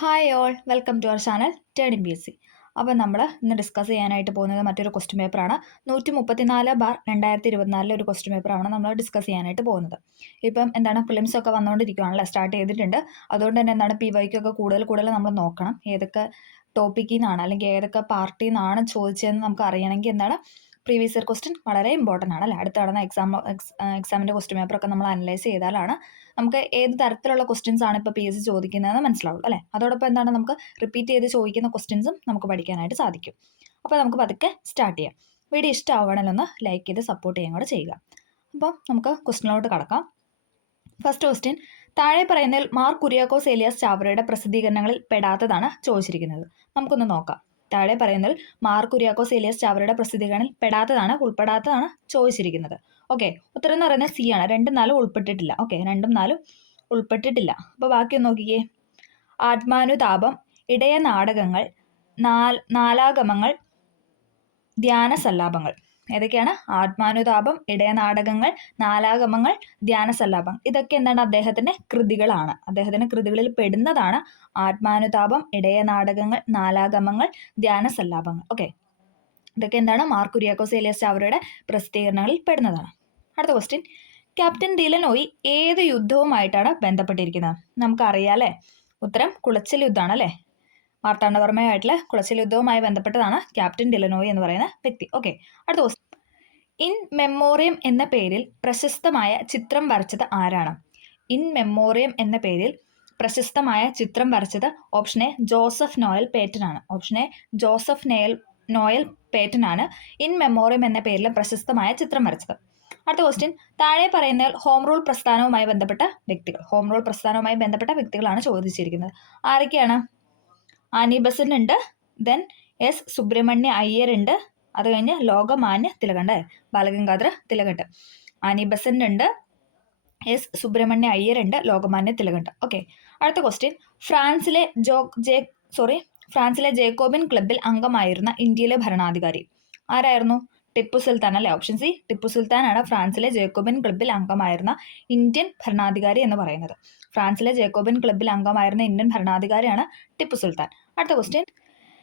Hi all welcome to our channel turning P S C. അപ്പോൾ നമ്മൾ ഇന്ന് discuss ചെയ്യാനായിട്ട് പോകുന്നത് മറ്റൊരു ക്വസ്റ്റ്യൻ പേപ്പറാണ്. 134/2024 ഒരു ക്വസ്റ്റ്യൻ പേപ്പറാണ് നമ്മൾ ഡിസ്കസ് ചെയ്യാനായിട്ട് പോകുന്നത്. ഇപ്പം എന്താണ് പ്രിലിംസ് ഒക്കെ വന്നുകൊണ്ടിരിക്കുകയാണല്ലോ, സ്റ്റാർട്ട് ചെയ്തിട്ടുണ്ട്. അതുകൊണ്ട് തന്നെ എന്താണ് PYQ ഒക്കെ കൂടുതൽ നമ്മൾ നോക്കണം. ഏതൊക്കെ ടോപ്പിക്കിൽ നിന്നാണ് അല്ലെങ്കിൽ ഏതൊക്കെ പാർട്ടിയിൽ നിന്നാണ് ചോദിച്ചതെന്ന് നമുക്ക് അറിയണമെങ്കിൽ എന്താണ് പ്രീവിയസ് ഇയർ ക്വസ്റ്റ്യൻ വളരെ ഇമ്പോർട്ടൻ്റ് ആണ് അല്ലേ. അടുത്ത നടന്ന എക്സാമിൻ്റെ ക്വസ്റ്റ്യൻ പേപ്പറൊക്കെ നമ്മൾ അനലൈസ് ചെയ്താലാണ് നമുക്ക് ഏത് തരത്തിലുള്ള ക്വസ്റ്റ്യൻസ് ആണ് ഇപ്പോൾ PSC ചോദിക്കുന്നതെന്ന് മനസ്സിലാവുള്ളൂ അല്ലേ. അതോടൊപ്പം എന്താണ് നമുക്ക് റിപ്പീറ്റ് ചെയ്ത് ചോദിക്കുന്ന ക്വസ്റ്റ്യൻസും നമുക്ക് പഠിക്കാനായിട്ട് സാധിക്കും. അപ്പോൾ നമുക്ക് പതുക്കെ സ്റ്റാർട്ട് ചെയ്യാം. വീഡിയോ ഇഷ്ടമാവണമെങ്കിൽ ഒന്ന് ലൈക്ക് ചെയ്ത് സപ്പോർട്ട് ചെയ്യാൻ കൂടെ ചെയ്യുക. അപ്പോൾ നമുക്ക് ക്വസ്റ്റ്യനിലോട്ട് കടക്കാം. ഫസ്റ്റ് ക്വസ്റ്റ്യൻ, താഴെ പറയുന്നതിൽ മാർ കുര്യാക്കോസ് ഏലിയാസ് ചാവറയുടെ പ്രസിദ്ധീകരണങ്ങളിൽ പെടാത്തതാണ് ചോദിച്ചിരിക്കുന്നത്. നമുക്കൊന്ന് നോക്കാം. താഴെ പറയുന്നതിൽ മാർ കുര്യാക്കോസ് ഏലിയാസ് ചാവറയുടെ പ്രസിദ്ധീകരണങ്ങളിൽ ഉൾപ്പെടാത്തതാണ് ചോദിച്ചിരിക്കുന്നത്. ഓക്കെ, ഉത്തരം എന്ന് പറയുന്നത് സി ആണ്. 2, 4 ഉൾപ്പെട്ടിട്ടില്ല. ഓക്കെ, 2, 4 ഉൾപ്പെട്ടിട്ടില്ല. അപ്പോൾ ബാക്കി നോക്കിക്കേ. ആത്മാനുതാപം, ഇടയ നാടകങ്ങൾ, നാലാഗമങ്ങൾ, ധ്യാന സല്ലാപങ്ങൾ. ഏതൊക്കെയാണ്? ആത്മാനുതാപം, ഇടയനാടകങ്ങൾ, നാലാഗമങ്ങൾ, ധ്യാന സല്ലാപങ്ങൾ. ഇതൊക്കെ എന്താണ്? അദ്ദേഹത്തിൻ്റെ കൃതികളാണ്. അദ്ദേഹത്തിൻ്റെ കൃതികളിൽ പെടുന്നതാണ് ആത്മാനുതാപം, ഇടയനാടകങ്ങൾ, നാലാഗമങ്ങൾ, ധ്യാന സല്ലാപങ്ങൾ. ഓക്കെ, ഇതൊക്കെ എന്താണ്? മാർ കുര്യാക്കോസ് ഏലിയാസ് ചാവറയുടെ പ്രസിദ്ധീകരണങ്ങളിൽ പെടുന്നതാണ്. അടുത്ത ക്വസ്റ്റ്യൻ, ക്യാപ്റ്റൻ ഡിലനോയി ഏത് യുദ്ധവുമായിട്ടാണ് ബന്ധപ്പെട്ടിരിക്കുന്നത്? നമുക്കറിയാം അല്ലേ. ഉത്തരം കുളച്ചിൽ യുദ്ധമാണ് അല്ലേ. മാർത്താണ്ഡവർമ്മയായിട്ടുള്ള കുളച്ചിൽ യുദ്ധവുമായി ബന്ധപ്പെട്ടതാണ് ക്യാപ്റ്റൻ ഡിലനോയി എന്ന് പറയുന്ന വ്യക്തി. ഓക്കെ, അടുത്ത ക്വസ്റ്റ്യൻ, ഇൻ മെമ്മോറിയം എന്ന പേരിൽ പ്രശസ്തമായ ചിത്രം വരച്ചത് ആരാണ്? ഇൻ മെമ്മോറിയം എന്ന പേരിൽ പ്രശസ്തമായ ചിത്രം വരച്ചത് option A Joseph Noel Paton ആണ്. Option A Joseph Noel Paton ആണ് ഇൻ മെമ്മോറിയം എന്ന പേരിൽ പ്രശസ്തമായ ചിത്രം വരച്ചത്. അടുത്ത ക്വസ്റ്റ്യൻ, താഴെ പറയുന്നതിൽ ഹോം റൂൾ പ്രസ്ഥാനവുമായി ബന്ധപ്പെട്ട വ്യക്തികളാണ് ചോദിച്ചിരിക്കുന്നത്. ആരൊക്കെയാണ്? ആനി ബസന്റ് ഉണ്ട്, ദെൻ എസ് സുബ്രഹ്മണ്യ അയ്യർ ഉണ്ട്, അത് കഴിഞ്ഞ് ലോകമാന്യ തിലകണ്ട്, ബാലഗംഗാധര തിലകണ്ട്. ആനി ബസന്റ് ഉണ്ട്, എസ് സുബ്രഹ്മണ്യ അയ്യർ ഉണ്ട്, ലോകമാന്യ തിലകണ്ട്. ഓക്കെ, അടുത്ത ക്വസ്റ്റ്യൻ, ഫ്രാൻസിലെ ജേക്കോബിൻ ക്ലബിൽ അംഗമായിരുന്ന ഇന്ത്യയിലെ ഭരണാധികാരി ആരായിരുന്നു? ടിപ്പു സുൽത്താൻ അല്ലേ. ഓപ്ഷൻ സി, ടിപ്പു സുൽത്താൻ ആണ് ഫ്രാൻസിലെ ജേക്കോബിൻ ക്ലബിൽ അംഗമായിരുന്ന ഇന്ത്യൻ ഭരണാധികാരി എന്ന് പറയുന്നത്. ഫ്രാൻസിലെ ജേക്കോബിൻ ക്ലബിൽ അംഗമായിരുന്ന ഇന്ത്യൻ ഭരണാധികാരിയാണ് ടിപ്പു സുൽത്താൻ. അടുത്ത ക്വസ്റ്റ്യൻ,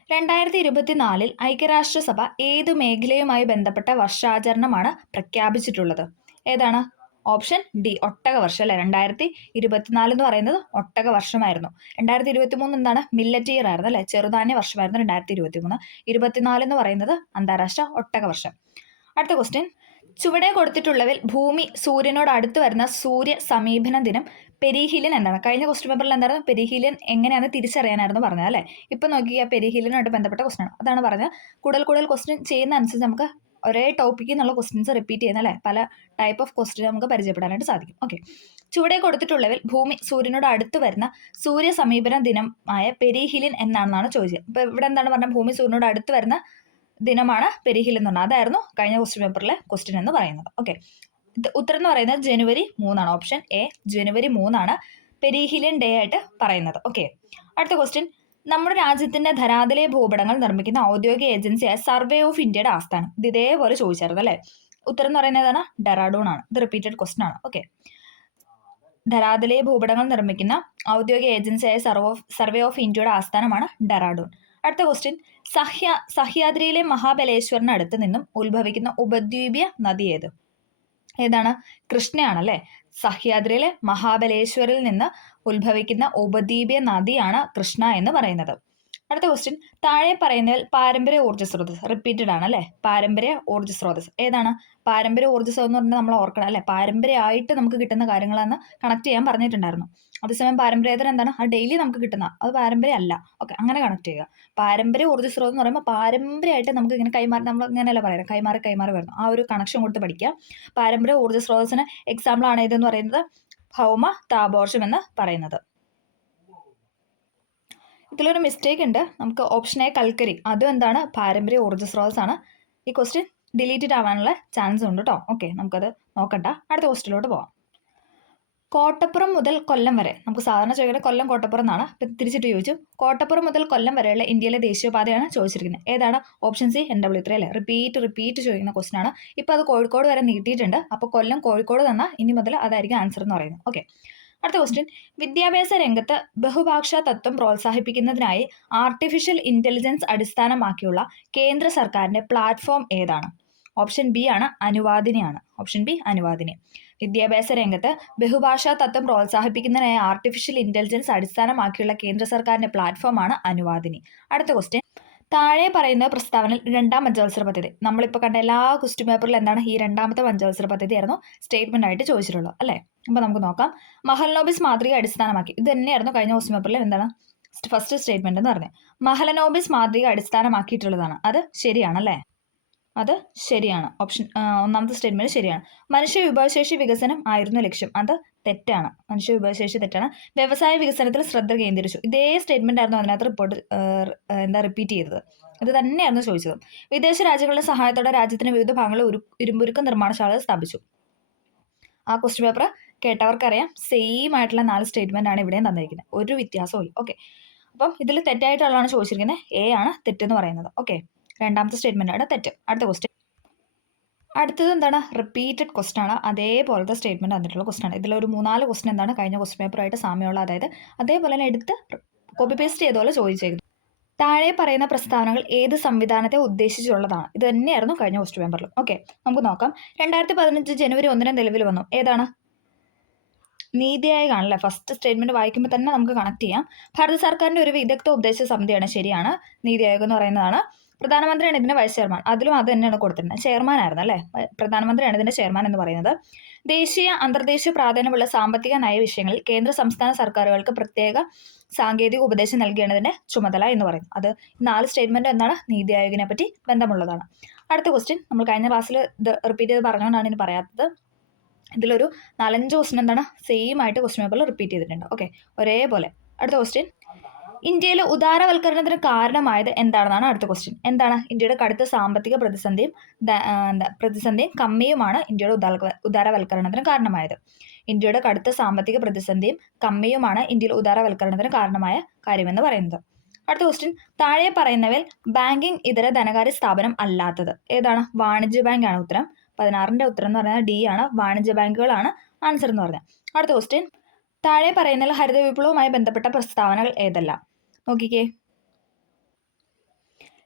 2024 ഐക്യരാഷ്ട്രസഭ ഏതു മേഖലയുമായി ബന്ധപ്പെട്ട വർഷാചരണമാണ് പ്രഖ്യാപിച്ചിട്ടുള്ളത്? ഏതാണ്? ഓപ്ഷൻ ഡി, ഒട്ടക വർഷം അല്ലേ. 2024 എന്ന് പറയുന്നത് ഒട്ടക വർഷമായിരുന്നു. 2023 എന്താണ്? മില്ലറ്റ് ഇയർ ആയിരുന്നു അല്ലേ, ചെറുധാന്യ വർഷമായിരുന്നു 2023. 24 എന്ന് പറയുന്നത് അന്താരാഷ്ട്ര ഒട്ടക വർഷം. അടുത്ത ക്വസ്റ്റ്യൻ, ചുവടെ കൊടുത്തിട്ടുള്ളതിൽ ഭൂമി സൂര്യനോട് അടുത്ത് വരുന്ന സൂര്യ സമീപന ദിനം പെരിഹീലിയൻ എന്താണ്? കഴിഞ്ഞ ക്വസ്റ്റ്യൻ പേപ്പറിൽ എന്തായിരുന്നു? പെരിഹീലിയൻ എങ്ങനെയാണ് തിരിച്ചറിയാനായിരുന്നു പറഞ്ഞത് അല്ലേ. ഇപ്പം നോക്കിയാൽ പെരിഹീലിയനുമായിട്ട് ബന്ധപ്പെട്ട ക്വസ്റ്റ്യൻ ആണ്. അതാണ് പറഞ്ഞത്. കൂടുതൽ ക്വസ്റ്റ്യൻ ചെയ്യുന്ന അനുസരിച്ച് നമുക്ക് ഒരേ ടോപ്പിക്കിൽ നിന്നുള്ള ക്വസ്റ്റ്യൻസ് റിപ്പീറ്റ് ചെയ്യുന്ന അല്ലേ, പല ടൈപ്പ് ഓഫ് ക്വസ്റ്റ്യൻ നമുക്ക് പരിചയപ്പെടാനായിട്ട് സാധിക്കും. ഓക്കെ, ചുവടെ കൊടുത്തിട്ടുള്ളതിൽ ഭൂമി സൂര്യനോട് അടുത്ത് വരുന്ന സൂര്യ സമീപന ദിനമായ പെരിഹീലിയൻ എന്നാണെന്നാണ് ചോദിച്ചത്. അപ്പോൾ ഇവിടെ എന്താണ് പറഞ്ഞത്? ഭൂമി സൂര്യനോട് അടുത്ത് വരുന്ന ദിനമാണ് പെരിഹീലിയൻ എന്ന് പറഞ്ഞത്. അതായിരുന്നു കഴിഞ്ഞ ക്വസ്റ്റ്യൻ പേപ്പറിലെ ക്വസ്റ്റ്യൻ എന്ന് പറയുന്നത്. ഓക്കെ, ഉത്തരം എന്ന് പറയുന്നത് ജനുവരി 3 ആണ്. ഓപ്ഷൻ എ ജനുവരി 3 ആണ് പെരിഹീലിയൻ ഡേ ആയിട്ട് പറയുന്നത്. ഓക്കെ, അടുത്ത ക്വസ്റ്റ്യൻ, നമ്മുടെ രാജ്യത്തിന്റെ ധരാതല ഭൂപടങ്ങൾ നിർമ്മിക്കുന്ന ഔദ്യോഗിക ഏജൻസിയായ സർവേ ഓഫ് ഇന്ത്യയുടെ ആസ്ഥാനം. ഇത് ഇതേപോലെ ചോദിച്ചായിരുന്നു അല്ലേ. ഉത്തരം എന്ന് പറയുന്നത് ഏതാണ്? ഡെറാഡൂൺ ആണ്. ഇത് റിപ്പീറ്റഡ് ക്വസ്റ്റ്യൻ ആണ്. ഓക്കെ, ധരാതല ഭൂപടങ്ങൾ നിർമ്മിക്കുന്ന ഔദ്യോഗിക ഏജൻസിയായ സർവേ ഓഫ് ഇന്ത്യയുടെ ആസ്ഥാനമാണ് ഡെറാഡൂൺ. അടുത്ത ക്വസ്റ്റ്യൻ, സഹ്യാദ്രിയിലെ മഹാബലേശ്വറിന് അടുത്ത് നിന്നും ഉത്ഭവിക്കുന്ന ഉപദ്വീപീയ നദി ഏതാണ്? കൃഷ്ണയാണല്ലേ. സഹ്യാദ്രിയിലെ മഹാബലേശ്വറിൽ നിന്ന് ഉത്ഭവിക്കുന്ന ഉപദ്വീപീയ നദിയാണ് കൃഷ്ണ എന്ന് പറയുന്നത്. അടുത്ത ക്വസ്റ്റ്യൻ, താഴെ പറയുന്നതിൽ പാരമ്പര്യ ഊർജ്ജ സ്രോതസ് റിപ്പീറ്റഡ് ആണ് അല്ലേ. പാരമ്പര്യ ഊർജ്ജ സ്രോതസ് ഏതാണ്? പാരമ്പര്യ ഊർജ്ജ സ്രോതസ് എന്ന് പറഞ്ഞാൽ നമ്മൾ ഓർക്കണം അല്ലേ, പാരമ്പര്യമായിട്ട് നമുക്ക് കിട്ടുന്ന കാര്യങ്ങളാണ് കണക്ട് ചെയ്യാൻ പറഞ്ഞിട്ടുണ്ടായിരുന്നു. അതേസമയം പാരമ്പര്യേതരം എന്താണ്? അത് ഡെയിലി നമുക്ക് കിട്ടുന്ന, അത് പാരമ്പര്യം അല്ല. ഓക്കെ, അങ്ങനെ കണക്ട് ചെയ്യുക. പാരമ്പര്യ ഊർജ്ജ സ്രോതസ് എന്ന് പറയുമ്പോൾ പാരമ്പര്യമായിട്ട് നമുക്ക് ഇങ്ങനെ നമ്മൾ ഇങ്ങനെയല്ല പറയുന്നത്, കൈമാറി വരുന്നു. ആ ഒരു കണക്ഷൻ കൊടുത്ത് പഠിക്കുക. പാരമ്പര്യ ഊർജ്ജ സ്രോതസ്സിന് എക്സാമ്പിൾ ആണ് ഇതെന്ന് പറയുന്നത് ഭൗമ താപോർജ്ജം എന്ന് പറയുന്നത്. ഇതിലൊരു മിസ്റ്റേക്ക് ഉണ്ട്. നമുക്ക് ഓപ്ഷൻ എ കൽക്കരി, അതും എന്താണ്? പാരമ്പര്യ ഊർജ്ജ സ്രോതസ്സാണ്. ഈ ക്വസ്റ്റ്യൻ ഡിലീറ്റഡ് ആവാനുള്ള ചാൻസ് ഉണ്ട് കേട്ടോ. ഓക്കെ, നമുക്കത് നോക്കണ്ട. അടുത്ത ക്വസ്റ്റ്യനിലോട്ട് പോവാം. കോട്ടപ്പുറം മുതൽ കൊല്ലം വരെ, നമുക്ക് സാധാരണ ചോദിക്കുന്നത് കൊല്ലം കോട്ടപ്പുറം എന്നാണ്. തിരിച്ചിട്ട് ചോദിച്ചു, കോട്ടപ്പുറം മുതൽ കൊല്ലം വരെയുള്ള ഇന്ത്യയിലെ ദേശീയപാതയാണ് ചോദിച്ചിരിക്കുന്നത്. ഏതാണ്? ഓപ്ഷൻ സി NW3 അല്ലേ. റിപ്പീറ്റ് ചോദിക്കുന്ന ക്വസ്റ്റ്യൻ ആണ്. ഇപ്പോൾ അത് കോഴിക്കോട് വരെ നീട്ടിയിട്ടുണ്ട്. അപ്പോൾ കൊല്ലം കോഴിക്കോട് തന്നാൽ ഇനി മുതൽ അതായിരിക്കും ആൻസർ എന്ന് പറയുന്നത്. ഓക്കെ, അടുത്ത ക്വസ്റ്റ്യൻ, വിദ്യാഭ്യാസ രംഗത്ത് ബഹുഭാഷാ തത്വം പ്രോത്സാഹിപ്പിക്കുന്നതിനായി ആർട്ടിഫിഷ്യൽ ഇന്റലിജൻസ് അടിസ്ഥാനമാക്കിയുള്ള കേന്ദ്ര സർക്കാരിന്റെ പ്ലാറ്റ്ഫോം ഏതാണ്? ഓപ്ഷൻ ബി ആണ് അനുവാദിനിയാണ്. Option B Anuvadini. വിദ്യാഭ്യാസ രംഗത്ത് ബഹുഭാഷാ തത്വം പ്രോത്സാഹിപ്പിക്കുന്നതിനായി ആർട്ടിഫിഷ്യൽ ഇന്റലിജൻസ് അടിസ്ഥാനമാക്കിയുള്ള കേന്ദ്ര സർക്കാരിന്റെ പ്ലാറ്റ്ഫോമാണ് അനുവാദിനി. അടുത്ത ക്വസ്റ്റ്യൻ, താഴെ പറയുന്ന പ്രസ്താവനയിൽ രണ്ടാം പഞ്ചവത്സര പദ്ധതി, നമ്മളിപ്പോൾ കണ്ട എല്ലാ ക്വസ്റ്റ്യൻ പേപ്പറിൽ എന്താണ് ഈ രണ്ടാമത്തെ പഞ്ചവത്സര പദ്ധതി ആയിരുന്നു സ്റ്റേറ്റ്മെന്റ് ആയിട്ട് ചോദിച്ചിട്ടുള്ളത് അല്ലേ? അപ്പോൾ നമുക്ക് നോക്കാം. മഹലനോബിസ് മാതൃക അടിസ്ഥാനമാക്കി, ഇത് തന്നെയായിരുന്നു കഴിഞ്ഞ ക്വസ്റ്റ്യൻ പേപ്പറിൽ എന്താണ് ഫസ്റ്റ് സ്റ്റേറ്റ്മെന്റ് എന്ന് പറഞ്ഞത്. മഹലനോബിസ് മാതൃക അടിസ്ഥാനമാക്കിയിട്ടുള്ളതാണ്. അത് ശരിയാണല്ലേ? അത് ശരിയാണ്. ഓപ്ഷൻ ഒന്നാമത്തെ സ്റ്റേറ്റ്മെന്റ് ശരിയാണ്. മനുഷ്യ വിഭവശേഷി വികസനം ആയിരുന്നു ലക്ഷ്യം. അത് തെറ്റാണ്. മനുഷ്യ വിഭവശേഷി തെറ്റാണ്. വ്യവസായ വികസനത്തിൽ ശ്രദ്ധ കേന്ദ്രീകരിച്ചു. ഇതേ സ്റ്റേറ്റ്മെന്റ് ആയിരുന്നു അതിനകത്ത് റിപ്പീറ്റ് ചെയ്തത്. ഇത് തന്നെയായിരുന്നു ചോദിച്ചത്. വിദേശ രാജ്യങ്ങളുടെ സഹായത്തോടെ രാജ്യത്തിന് വിവിധ ഭാഗങ്ങളിൽ ഇരുമ്പുരുക്ക് നിർമ്മാണശാലകൾ സ്ഥാപിച്ചു. ആ ക്വസ്റ്റ്യൻ പേപ്പർ കേട്ടവർക്കറിയാം. സെയിം ആയിട്ടുള്ള 4 സ്റ്റേറ്റ്മെന്റ് ആണ് ഇവിടെയും തന്നിരിക്കുന്നത്. ഒരു വ്യത്യാസവും ഇല്ല. ഓക്കെ, അപ്പം ഇതിൽ തെറ്റായിട്ടുള്ളതാണ് ചോദിച്ചിരിക്കുന്നത്. എ ആണ് തെറ്റെന്ന് പറയുന്നത്. ഓക്കെ, രണ്ടാമത്തെ സ്റ്റേറ്റ്മെന്റ് ആണ് തെറ്റ്. അടുത്ത ക്വസ്റ്റ്യൻ, അടുത്തത് എന്താണ്? റിപ്പീറ്റഡ് ക്വസ്റ്റ്യൻ ആണ്. അതേപോലത്തെ സ്റ്റേറ്റ്മെന്റ് തന്നിട്ടുള്ള ക്വസ്റ്റ്യൻ ആണ്. ഇതിലൊരു 3-4 ക്വസ്റ്റ്യൻ എന്താണ് കഴിഞ്ഞ ക്വസ്റ്റ്യൻ പേപ്പറായിട്ട് സാമ്യമുള്ള, അതായത് അതേപോലെ തന്നെ എടുത്ത് കോപ്പി പേസ്റ്റ് ചെയ്തപോലെ ചോദിച്ചേക്കുന്നു. താഴെ പറയുന്ന പ്രസ്താവനകൾ ഏത് സംവിധാനത്തെ ഉദ്ദേശിച്ചുള്ളതാണ്? ഇത് തന്നെയായിരുന്നു കഴിഞ്ഞ ക്വസ്റ്റ്യൻ പേപ്പറിലും. ഓക്കെ, നമുക്ക് നോക്കാം. 2015 ജനുവരി 1 നിലവിൽ വന്നു. ഏതാണ്? നീതി ആയോഗ് ആണല്ലേ. ഫസ്റ്റ് സ്റ്റേറ്റ്മെന്റ് വായിക്കുമ്പോൾ തന്നെ നമുക്ക് കണക്ട് ചെയ്യാം. ഭാരത സർക്കാരിന്റെ ഒരു വിദഗ്ധ ഉപദേശ സമിതിയാണ്. ശരിയാണ്. നീതി ആയോഗ് എന്ന് പറയുന്നതാണ്. പ്രധാനമന്ത്രിയാണ് ഇതിന്റെ വൈസ് ചെയർമാൻ. അതിലും അത് തന്നെയാണ് കൊടുത്തിരുന്നത്. ചെയർമാൻ ആയിരുന്നു അല്ലേ? പ്രധാനമന്ത്രിയാണ് ഇതിന്റെ ചെയർമാൻ എന്ന് പറയുന്നത്. ദേശീയ അന്തർദേശീയ പ്രാധാന്യമുള്ള സാമ്പത്തിക നയ വിഷയങ്ങളിൽ കേന്ദ്ര സംസ്ഥാന സർക്കാരുകൾക്ക് പ്രത്യേക സാങ്കേതിക ഉപദേശം നൽകേണ്ടതിന്റെ ചുമതല എന്ന് പറയുന്നു. അത് 4 സ്റ്റേറ്റ്മെന്റ് എന്താണ്? നീതി ആയോഗിനെ പറ്റി ബന്ധമുള്ളതാണ്. അടുത്ത ക്വസ്റ്റ്യൻ, നമ്മൾ കഴിഞ്ഞ ക്ലാസ്സിൽ ഇത് റിപ്പീറ്റ് ചെയ്ത് പറഞ്ഞുകൊണ്ടാണ് ഇനി പറയാത്തത്. ഇതിലൊരു 4-5 ക്വസ്റ്റ്യൻ എന്താണ് സെയിം ആയിട്ട് ക്വസ്റ്റ്യൻ പേപ്പറിൽ റിപ്പീറ്റ് ചെയ്തിട്ടുണ്ട്. ഓക്കെ, ഒരേപോലെ. അടുത്ത ക്വസ്റ്റ്യൻ, ഇന്ത്യയിലെ ഉദാരവൽക്കരണത്തിന് കാരണമായത് എന്താണെന്നാണ് അടുത്ത ക്വസ്റ്റ്യൻ. എന്താണ്? ഇന്ത്യയുടെ കടുത്ത സാമ്പത്തിക പ്രതിസന്ധിയും കമ്മിയുമാണ് ഇന്ത്യയുടെ ഉദാരവൽക്കരണത്തിന് കാരണമായത്. ഇന്ത്യയുടെ കടുത്ത സാമ്പത്തിക പ്രതിസന്ധിയും കമ്മിയുമാണ് ഇന്ത്യയിൽ ഉദാരവൽക്കരണത്തിന് കാരണമായ കാര്യമെന്ന് പറയുന്നത്. അടുത്ത ക്വസ്റ്റ്യൻ, താഴെ പറയുന്നവയിൽ ബാങ്കിങ് ഇതര ധനകാര്യ സ്ഥാപനം അല്ലാത്തത് ഏതാണ്? വാണിജ്യ ബാങ്ക് ആണ് ഉത്തരം. 16ന്റെ ഉത്തരം എന്ന് പറയുന്നത് ഡി ആണ്. വാണിജ്യ ബാങ്കുകളാണ് ആൻസർ എന്ന് പറഞ്ഞത്. അടുത്ത ക്വസ്റ്റ്യൻ, താഴെ പറയുന്നതിൽ ഹരിത വിപ്ലവവുമായി ബന്ധപ്പെട്ട പ്രസ്താവനകൾ ഏതെല്ലാം? നോക്കിക്കേ.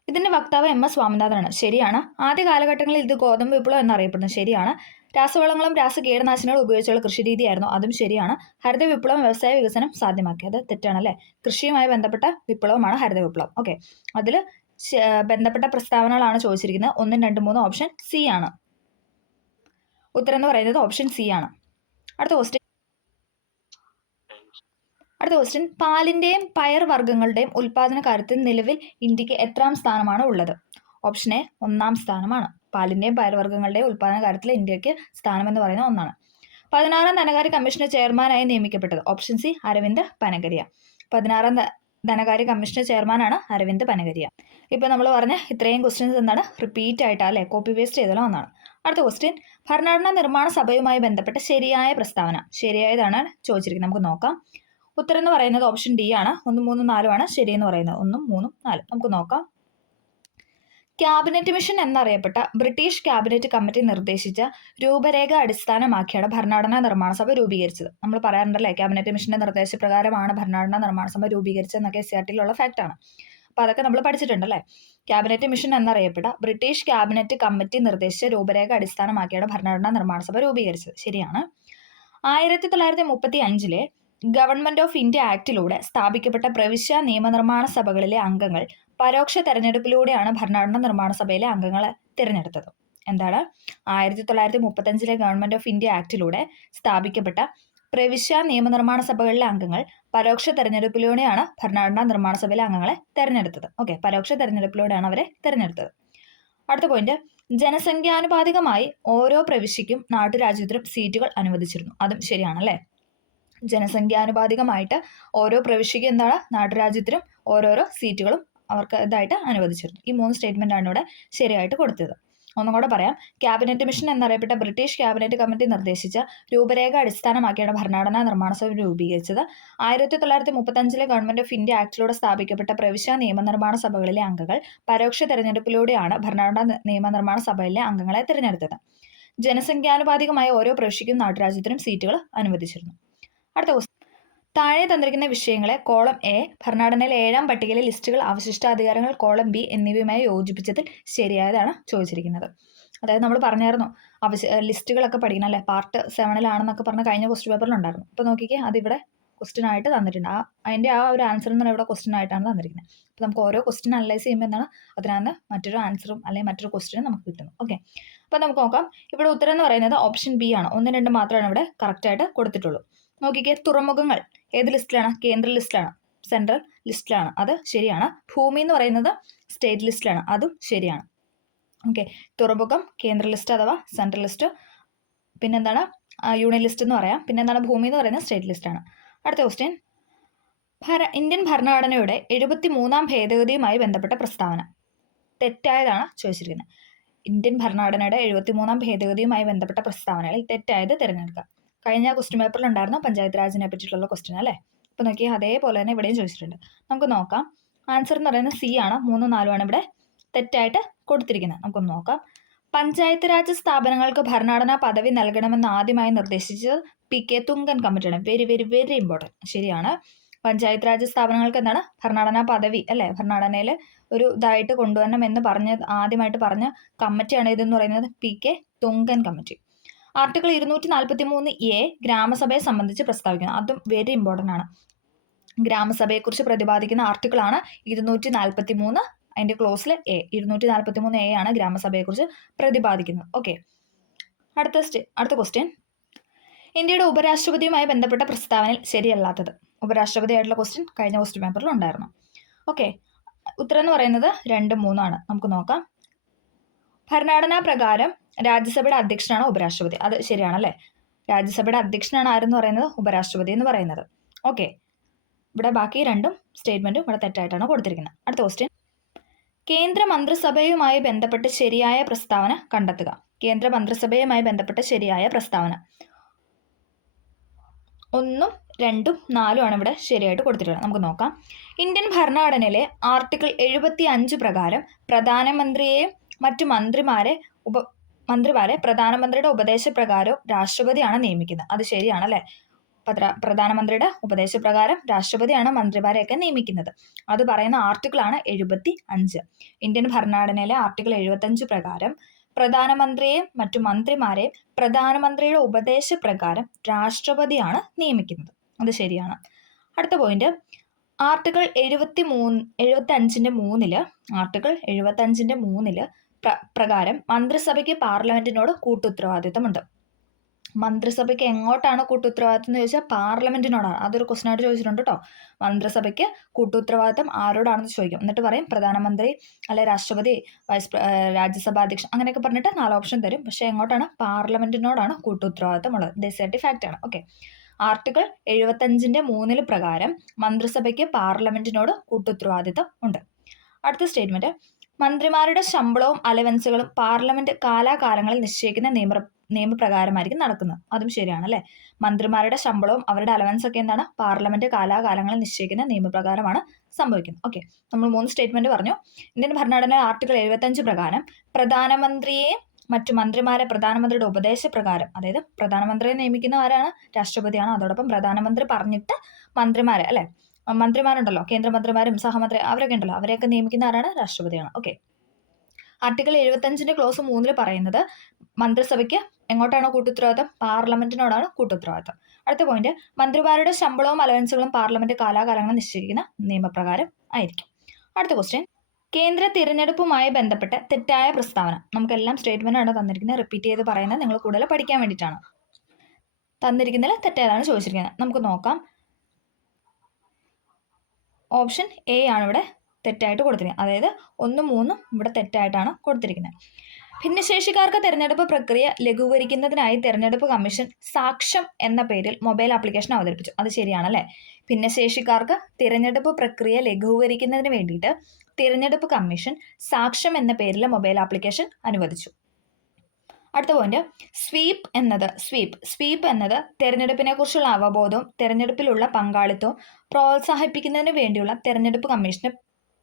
ഇതിന്റെ വക്താവ് MS സ്വാമിനാഥനാണ്. ശരിയാണ്. ആദ്യ കാലഘട്ടങ്ങളിൽ ഇത് ഗോതമ്പ് വിപ്ലവം എന്നറിയപ്പെടുന്നു. ശരിയാണ്. രാസവളങ്ങളും രാസകീടനാശിനികളും ഉപയോഗിച്ചുള്ള കൃഷിരീതിയായിരുന്നു. അതും ശരിയാണ്. ഹരിത വിപ്ലവം വ്യവസായ വികസനം സാധ്യമാക്കിയത് തെറ്റാണല്ലേ? കൃഷിയുമായി ബന്ധപ്പെട്ട വിപ്ലവമാണ് ഹരിത വിപ്ലവം. ഓക്കെ, അതിൽ ബന്ധപ്പെട്ട പ്രസ്താവനകളാണ് ചോദിച്ചിരിക്കുന്നത്. 1, 2, 3 ഓപ്ഷൻ സി ആണ്. ഉത്തരം എന്ന് പറയുന്നത് ഓപ്ഷൻ സി ആണ്. അടുത്ത ക്വസ്റ്റ്യൻ, പാലിന്റെയും പയർ വർഗ്ഗങ്ങളുടെയും ഉൽപാദന കാര്യത്തിൽ നിലവിൽ ഇന്ത്യക്ക് എത്രാം സ്ഥാനമാണ് ഉള്ളത്? ഓപ്ഷൻ എ 1-ാം സ്ഥാനമാണ്. പാലിന്റെയും പയർവർഗ്ഗങ്ങളുടെയും ഉൽപാദന കാര്യത്തിൽ ഇന്ത്യക്ക് സ്ഥാനം എന്ന് പറയുന്നത് 1 ആണ്. 16ാം ധനകാര്യ കമ്മീഷന്റെ ചെയർമാനായി നിയമിക്കപ്പെട്ടത്? Option C Arvind Panagariya. 16ാം ധനകാര്യ കമ്മീഷന്റെ ചെയർമാനാണ് അരവിന്ദ് പനഗരിയ. ഇപ്പൊ നമ്മൾ പറഞ്ഞ ഇത്രയും ക്വസ്റ്റ്യൻസ് എന്താണ് റിപ്പീറ്റ് ആയിട്ട് അല്ലെ കോപ്പി പേസ്റ്റ് ചെയ്തല്ലോ ഒന്നാണ്. അടുത്ത ക്വസ്റ്റ്യൻ, ഭരണഘടനാ നിർമ്മാണ സഭയുമായി ബന്ധപ്പെട്ട ശരിയായ പ്രസ്താവന. ശരിയായതാണ് ചോദിച്ചിരിക്കുന്നത്. നമുക്ക് നോക്കാം. ഉത്തരം എന്ന് പറയുന്നത് ഓപ്ഷൻ ഡി ആണ്. 1, 3, 4 ആണ് ശരിയെന്ന് പറയുന്നത്. 1, 3, 4 നമുക്ക് നോക്കാം. ക്യാബിനറ്റ് മിഷൻ എന്നറിയപ്പെട്ട ബ്രിട്ടീഷ് ക്യാബിനറ്റ് കമ്മിറ്റി നിർദ്ദേശിച്ച രൂപരേഖ അടിസ്ഥാനമാക്കിയാണ് ഭരണഘടനാ നിർമ്മാണ സഭ രൂപീകരിച്ചത്. നമ്മൾ പറയാറുണ്ടല്ലേ, ക്യാബിനറ്റ് മിഷന്റെ നിർദ്ദേശപ്രകാരമാണ് ഭരണഘടനാ നിർമ്മാണ സഭ രൂപീകരിച്ചതെന്നൊക്കെ SRTയിലുള്ള ഫാക്റ്റാണ്. അപ്പോൾ അതൊക്കെ നമ്മൾ പഠിച്ചിട്ടുണ്ടല്ലേ. ക്യാബിനറ്റ് മിഷൻ എന്നറിയപ്പെട്ട ബ്രിട്ടീഷ് ക്യാബിനറ്റ് കമ്മിറ്റി നിർദ്ദേശിച്ച രൂപരേഖ അടിസ്ഥാനമാക്കിയാണ് ഭരണഘടനാ നിർമ്മാണ സഭ രൂപീകരിച്ചത്. ശരിയാണ്. 1935 ഗവൺമെന്റ് ഓഫ് ഇന്ത്യ ആക്ടിലൂടെ സ്ഥാപിക്കപ്പെട്ട പ്രവിശ്യ നിയമനിർമ്മാണ സഭകളിലെ അംഗങ്ങൾ പരോക്ഷ തെരഞ്ഞെടുപ്പിലൂടെയാണ് ഭരണഘടനാ നിർമ്മാണ സഭയിലെ അംഗങ്ങളെ തിരഞ്ഞെടുത്തത്. എന്താണ്? 1935 ഗവൺമെന്റ് ഓഫ് ഇന്ത്യ ആക്ടിലൂടെ സ്ഥാപിക്കപ്പെട്ട പ്രവിശ്യ നിയമനിർമ്മാണ സഭകളിലെ അംഗങ്ങൾ പരോക്ഷ തെരഞ്ഞെടുപ്പിലൂടെയാണ് ഭരണഘടനാ നിർമ്മാണ സഭയിലെ അംഗങ്ങളെ തെരഞ്ഞെടുത്തത്. ഓക്കെ, പരോക്ഷ തെരഞ്ഞെടുപ്പിലൂടെയാണ് അവരെ തെരഞ്ഞെടുത്തത്. അടുത്ത പോയിന്റ്, ജനസംഖ്യാനുപാതികമായി ഓരോ പ്രവിശ്യയ്ക്കും നാട്ടുരാജ്യത്തിനും സീറ്റുകൾ അനുവദിച്ചിരുന്നു. അതും ശരിയാണല്ലേ. ജനസംഖ്യാനുപാതികമായിട്ട് ഓരോ പ്രവിശ്യയ്ക്കും എന്താണ് നാട്ടുരാജ്യത്തിനും ഓരോരോ സീറ്റുകളും അവർക്ക് ഇതായിട്ട് അനുവദിച്ചിരുന്നു. ഈ 3 സ്റ്റേറ്റ്മെന്റ് ആണ് ഇവിടെ ശരിയായിട്ട് കൊടുത്തത്. ഒന്നും കൂടെ പറയാം. ക്യാബിനറ്റ് മിഷൻ എന്നറിയപ്പെട്ട ബ്രിട്ടീഷ് ക്യാബിനറ്റ് കമ്മിറ്റി നിർദ്ദേശിച്ച രൂപരേഖ അടിസ്ഥാനമാക്കിയാണ് ഭരണഘടനാ നിർമ്മാണ സഭ രൂപീകരിച്ചത്. 1935 ഗവൺമെന്റ് ഓഫ് ഇന്ത്യ ആക്ടിലൂടെ സ്ഥാപിക്കപ്പെട്ട പ്രവിശ്യ നിയമനിർമ്മാണ സഭകളിലെ അംഗങ്ങൾ പരോക്ഷ തെരഞ്ഞെടുപ്പിലൂടെയാണ് ഭരണഘടനാ നിയമനിർമ്മാണ സഭയിലെ അംഗങ്ങളെ തിരഞ്ഞെടുത്തത്. ജനസംഖ്യാനുപാതികമായ ഓരോ പ്രവിശ്യയ്ക്കും നാട്ടുരാജ്യത്തിനും സീറ്റുകൾ അനുവദിച്ചിരുന്നു. അടുത്ത ക്വസ്റ്റ്യൻ, താഴെ തന്നിരിക്കുന്ന വിഷയങ്ങളെ കോളം എ ഭരണഘടനയിലെ 7-ാം പട്ടികയിലെ ലിസ്റ്റുകൾ അവശിഷ്ടാധികാരങ്ങൾ കോളം ബി എന്നിവയുമായി യോജിപ്പിച്ചതിൽ ശരിയായതാണ് ചോദിച്ചിരിക്കുന്നത്. അതായത് നമ്മൾ പറഞ്ഞായിരുന്നു ലിസ്റ്റുകളൊക്കെ പഠിക്കണം അല്ലേ, പാർട്ട് 7-ലാണെന്നൊക്കെ പറഞ്ഞ് കഴിഞ്ഞ ക്വസ്റ്റ്യൻ പേപ്പറിലുണ്ടായിരുന്നു. അപ്പോൾ നോക്കിക്കേ, അതിവിടെ ക്വസ്റ്റ്യൻ ആയിട്ട് തന്നിട്ടുണ്ട്. അതിൻ്റെ ആ ഒരു ആൻസർ എന്ന് ഇവിടെ ക്വസ്റ്റ്യൻ ആയിട്ടാണ് തന്നിരിക്കുന്നത്. അപ്പോൾ നമുക്ക് ഓരോ ക്വസ്റ്റ്യൻ അനലൈസ് ചെയ്യുമ്പോൾ എന്താണ് അതിനകത്ത് മറ്റൊരു ആൻസറും അല്ലെങ്കിൽ മറ്റൊരു ക്വസ്റ്റ്യനും നമുക്ക് കിട്ടുന്നു. ഓക്കെ, അപ്പോൾ നമുക്ക് നോക്കാം. ഇവിടെ ഉത്തരം എന്ന് പറയുന്നത് ഓപ്ഷൻ ബി ആണ്. 1, 2 മാത്രമാണ് ഇവിടെ കറക്റ്റായിട്ട് കൊടുത്തിട്ടുള്ളൂ. നോക്കിക്കേ, തുറമുഖങ്ങൾ ഏത് ലിസ്റ്റിലാണ്? കേന്ദ്ര ലിസ്റ്റിലാണ്, സെൻട്രൽ ലിസ്റ്റിലാണ്, അത് ശരിയാണ്. ഭൂമി എന്ന് പറയുന്നത് സ്റ്റേറ്റ് ലിസ്റ്റിലാണ്, അതും ശരിയാണ്. ഓക്കെ, തുറമുഖം കേന്ദ്ര ലിസ്റ്റ് അഥവാ സെൻട്രൽ ലിസ്റ്റ്, പിന്നെന്താണ് യൂണിയൻ ലിസ്റ്റ് എന്ന് പറയാം, പിന്നെന്താണ് ഭൂമി എന്ന് പറയുന്നത് സ്റ്റേറ്റ് ലിസ്റ്റാണ്. അടുത്ത ക്വസ്റ്റ്യൻ, ഇന്ത്യൻ ഭരണഘടനയുടെ 73-ാം ഭേദഗതിയുമായി ബന്ധപ്പെട്ട പ്രസ്താവന തെറ്റായതാണ് ചോദിച്ചിരിക്കുന്നത്. ഇന്ത്യൻ ഭരണഘടനയുടെ 73-ാം ഭേദഗതിയുമായി ബന്ധപ്പെട്ട പ്രസ്താവനകളിൽ തെറ്റായത് തിരഞ്ഞെടുക്കുക. കഴിഞ്ഞ ക്വസ്റ്റ്യൻ പേപ്പറിൽ ഉണ്ടായിരുന്ന പഞ്ചായത്ത് രാജിനെ പറ്റിയിട്ടുള്ള ക്വസ്റ്റ്യൻ അല്ലേ. അപ്പോൾ നോക്കിയാൽ അതേപോലെ തന്നെ ഇവിടെയും ചോദിച്ചിട്ടുണ്ട്. നമുക്ക് നോക്കാം. ആൻസർ എന്ന് പറയുന്നത് സി ആണ്. 3, 4 ആണ് ഇവിടെ തെറ്റായിട്ട് കൊടുത്തിരിക്കുന്നത്. നമുക്കൊന്ന് നോക്കാം. പഞ്ചായത്ത് രാജ് സ്ഥാപനങ്ങൾക്ക് ഭരണഘടനാ പദവി നൽകണമെന്ന് ആദ്യമായി നിർദ്ദേശിച്ചത് പി.കെ. തുങ്കൻ കമ്മിറ്റിയാണ്. Very very very important. ശരിയാണ്. പഞ്ചായത്ത് രാജ് സ്ഥാപനങ്ങൾക്ക് എന്താണ് ഭരണഘടനാ പദവി അല്ലേ, ഭരണഘടനയിൽ ഒരു ഇതായിട്ട് കൊണ്ടുവരണം എന്ന് ആദ്യമായിട്ട് പറഞ്ഞ കമ്മിറ്റിയാണ് ഇതെന്ന് പറയുന്നത് P K. Thungan committee. Article 243A ഗ്രാമസഭയെ സംബന്ധിച്ച് പ്രസ്താവിക്കുന്നു. അതും വെരി ഇമ്പോർട്ടൻ്റ് ആണ്. ഗ്രാമസഭയെക്കുറിച്ച് പ്രതിപാദിക്കുന്ന ആർട്ടിക്കിളാണ് 243. അതിൻ്റെ ക്ലോസിൽ എ 243A ആണ് ഗ്രാമസഭയെക്കുറിച്ച് പ്രതിപാദിക്കുന്നത്. ഓക്കെ, അടുത്ത ക്വസ്റ്റ്യൻ, ഇന്ത്യയുടെ ഉപരാഷ്ട്രപതിയുമായി ബന്ധപ്പെട്ട പ്രസ്താവനയിൽ ശരിയല്ലാത്തത്. ഉപരാഷ്ട്രപതിയായിട്ടുള്ള ക്വസ്റ്റ്യൻ കഴിഞ്ഞ ക്വസ്റ്റ്യൻ പേപ്പറിൽ ഉണ്ടായിരുന്നു. ഓക്കെ, ഉത്തരം എന്ന് പറയുന്നത് 2, 3 ആണ്. നമുക്ക് നോക്കാം. ഭരണഘടനാ പ്രകാരം രാജ്യസഭയുടെ അധ്യക്ഷനാണ് ഉപരാഷ്ട്രപതി, അത് ശരിയാണല്ലേ. രാജ്യസഭയുടെ അധ്യക്ഷനാണ് ആരെന്ന് പറയുന്നത് ഉപരാഷ്ട്രപതി എന്ന് പറയുന്നത്. ഓക്കെ, ഇവിടെ ബാക്കി 2 സ്റ്റേറ്റ്മെൻറ്റും ഇവിടെ തെറ്റായിട്ടാണ് കൊടുത്തിരിക്കുന്നത്. അടുത്ത ക്വസ്റ്റ്യൻ, കേന്ദ്ര മന്ത്രിസഭയുമായി ബന്ധപ്പെട്ട് ശരിയായ പ്രസ്താവന കണ്ടെത്തുക. കേന്ദ്ര മന്ത്രിസഭയുമായി ബന്ധപ്പെട്ട ശരിയായ പ്രസ്താവന 1, 2, 4 ആണ് ഇവിടെ ശരിയായിട്ട് കൊടുത്തിട്ടുള്ളത്. നമുക്ക് നോക്കാം. ഇന്ത്യൻ ഭരണഘടനയിലെ ആർട്ടിക്കിൾ 75 പ്രകാരം പ്രധാനമന്ത്രിയെയും മറ്റു മന്ത്രിമാരെ പ്രധാനമന്ത്രിയുടെ ഉപദേശപ്രകാരവും രാഷ്ട്രപതിയാണ് നിയമിക്കുന്നത്. അത് ശരിയാണല്ലേ. പ്രധാനമന്ത്രിയുടെ ഉപദേശപ്രകാരം രാഷ്ട്രപതിയാണ് മന്ത്രിമാരെയൊക്കെ നിയമിക്കുന്നത്. അത് പറയുന്ന ആർട്ടിക്കിളാണ് 75. ഇന്ത്യൻ ഭരണഘടനയിലെ ആർട്ടിക്കിൾ 75 പ്രകാരം പ്രധാനമന്ത്രിയെയും മറ്റു മന്ത്രിമാരെയും പ്രധാനമന്ത്രിയുടെ ഉപദേശപ്രകാരം രാഷ്ട്രപതിയാണ് നിയമിക്കുന്നത്. അത് ശരിയാണ്. അടുത്ത പോയിന്റ്, ആർട്ടിക്കിൾ 75-ന്റെ 3 ആർട്ടിക്കിൾ 75-ന്റെ 3 പ്രകാരം മന്ത്രിസഭയ്ക്ക് പാർലമെന്റിനോട് കൂട്ടുത്തരവാദിത്തമുണ്ട്. മന്ത്രിസഭയ്ക്ക് എങ്ങോട്ടാണ് കൂട്ടുത്തരവാദിത്തം എന്ന് ചോദിച്ചാൽ പാർലമെന്റിനോടാണ്. അതൊരു ക്വസ്റ്റ്യൻ ആയിട്ട് ചോദിച്ചിട്ടുണ്ട് കേട്ടോ. മന്ത്രിസഭയ്ക്ക് കൂട്ടുത്തരവാദിത്തം ആരോടാണെന്ന് ചോദിക്കും. എന്നിട്ട് പറയും പ്രധാനമന്ത്രി അല്ലെ രാഷ്ട്രപതി, രാജ്യസഭാ അധ്യക്ഷൻ അങ്ങനെയൊക്കെ പറഞ്ഞിട്ട് 4 ഓപ്ഷൻ തരും. പക്ഷേ എങ്ങോട്ടാണ്? പാർലമെന്റിനോടാണ് കൂട്ടുത്തരവാദിത്തം ഉള്ളത്. ഡെസേർട്ടി ഫാക്റ്റ് ആണ്. ഓക്കെ, ആർട്ടിക്കിൾ 75-ന്റെ 3 പ്രകാരം മന്ത്രിസഭയ്ക്ക് പാർലമെന്റിനോട് കൂട്ടുത്തരവാദിത്തം ഉണ്ട്. അടുത്ത സ്റ്റേറ്റ്മെന്റ്, മന്ത്രിമാരുടെ ശമ്പളവും അലവൻസുകളും പാർലമെന്റ് കാലാകാലങ്ങളിൽ നിശ്ചയിക്കുന്ന നിയമപ്രകാരമായിരിക്കും നടക്കുന്നത്. അതും ശരിയാണ് അല്ലേ. മന്ത്രിമാരുടെ ശമ്പളവും അവരുടെ അലവൻസ് ഒക്കെ എന്താണ് പാർലമെന്റ് കാലാകാലങ്ങളിൽ നിശ്ചയിക്കുന്ന നിയമപ്രകാരമാണ് സംഭവിക്കുന്നത്. ഓക്കെ, നമ്മൾ 3 സ്റ്റേറ്റ്മെന്റ് പറഞ്ഞു. ഇന്ത്യൻ ഭരണഘടന ആർട്ടിക്കിൾ 75 പ്രകാരം പ്രധാനമന്ത്രിയെ മറ്റു മന്ത്രിമാരെ പ്രധാനമന്ത്രിയുടെ ഉപദേശപ്രകാരം, അതായത് പ്രധാനമന്ത്രിയെ നിയമിക്കുന്ന ആരാണ്? രാഷ്ട്രപതിയാണ്. അതോടൊപ്പം പ്രധാനമന്ത്രി പറഞ്ഞിട്ട് മന്ത്രിമാരെ അല്ലെ, മന്ത്രിമാരുണ്ടല്ലോ, കേന്ദ്രമന്ത്രിമാരും സഹമന്ത്രി അവരൊക്കെ ഉണ്ടല്ലോ, അവരെയൊക്കെ നിയമിക്കുന്ന ആരാണ്? രാഷ്ട്രപതിയാണ്. ഓക്കെ, ആർട്ടിക്കിൾ 75-ന്റെ ക്ലോസ് 3 പറയുന്നത് മന്ത്രിസഭയ്ക്ക് എങ്ങോട്ടാണോ കൂട്ടുത്തരവാദിത്തം? പാർലമെന്റിനോടാണ് കൂട്ടുത്തരവാദിത്തം. അടുത്ത പോയിന്റ്, മന്ത്രിമാരുടെ ശമ്പളവും അലവൻസുകളും പാർലമെന്റ് കാലാകാലങ്ങളിൽ നിശ്ചയിക്കുന്ന നിയമപ്രകാരം ആയിരിക്കും. അടുത്ത ക്വസ്റ്റ്യൻ, കേന്ദ്ര തിരഞ്ഞെടുപ്പുമായി ബന്ധപ്പെട്ട തെറ്റായ പ്രസ്താവന. നമുക്കെല്ലാം സ്റ്റേറ്റ്മെന്റ് ആണ് തന്നിരിക്കുന്നത്. റിപ്പീറ്റ് ചെയ്ത് പറയുന്നത് നിങ്ങൾ കൂടുതൽ പഠിക്കാൻ വേണ്ടിയിട്ടാണ്. തന്നിരിക്കുന്നതിൽ തെറ്റായതാണ് ചോദിച്ചിരിക്കുന്നത്. നമുക്ക് നോക്കാം. ഓപ്ഷൻ എ ആണ് ഇവിടെ തെറ്റായിട്ട് കൊടുത്തിരിക്കുന്നത്. അതായത് 1, 3 ഇവിടെ തെറ്റായിട്ടാണ് കൊടുത്തിരിക്കുന്നത്. ഭിന്നശേഷിക്കാർക്ക് തെരഞ്ഞെടുപ്പ് പ്രക്രിയ ലഘൂകരിക്കുന്നതിനായി തെരഞ്ഞെടുപ്പ് കമ്മീഷൻ സാക്ഷ്യം എന്ന പേരിൽ മൊബൈൽ ആപ്ലിക്കേഷൻ അവതരിപ്പിച്ചു. അത് ശരിയാണല്ലേ. ഭിന്നശേഷിക്കാർക്ക് തിരഞ്ഞെടുപ്പ് പ്രക്രിയ ലഘൂകരിക്കുന്നതിന് വേണ്ടിയിട്ട് തിരഞ്ഞെടുപ്പ് കമ്മീഷൻ സാക്ഷ്യം എന്ന പേരിൽ മൊബൈൽ ആപ്ലിക്കേഷൻ അനുവദിച്ചു. അടുത്ത പോയിന്റ്, സ്വീപ്പ് എന്നത് തെരഞ്ഞെടുപ്പിനെ കുറിച്ചുള്ള അവബോധവും തെരഞ്ഞെടുപ്പിലുള്ള പങ്കാളിത്തവും പ്രോത്സാഹിപ്പിക്കുന്നതിന് വേണ്ടിയുള്ള തെരഞ്ഞെടുപ്പ് കമ്മീഷന്റെ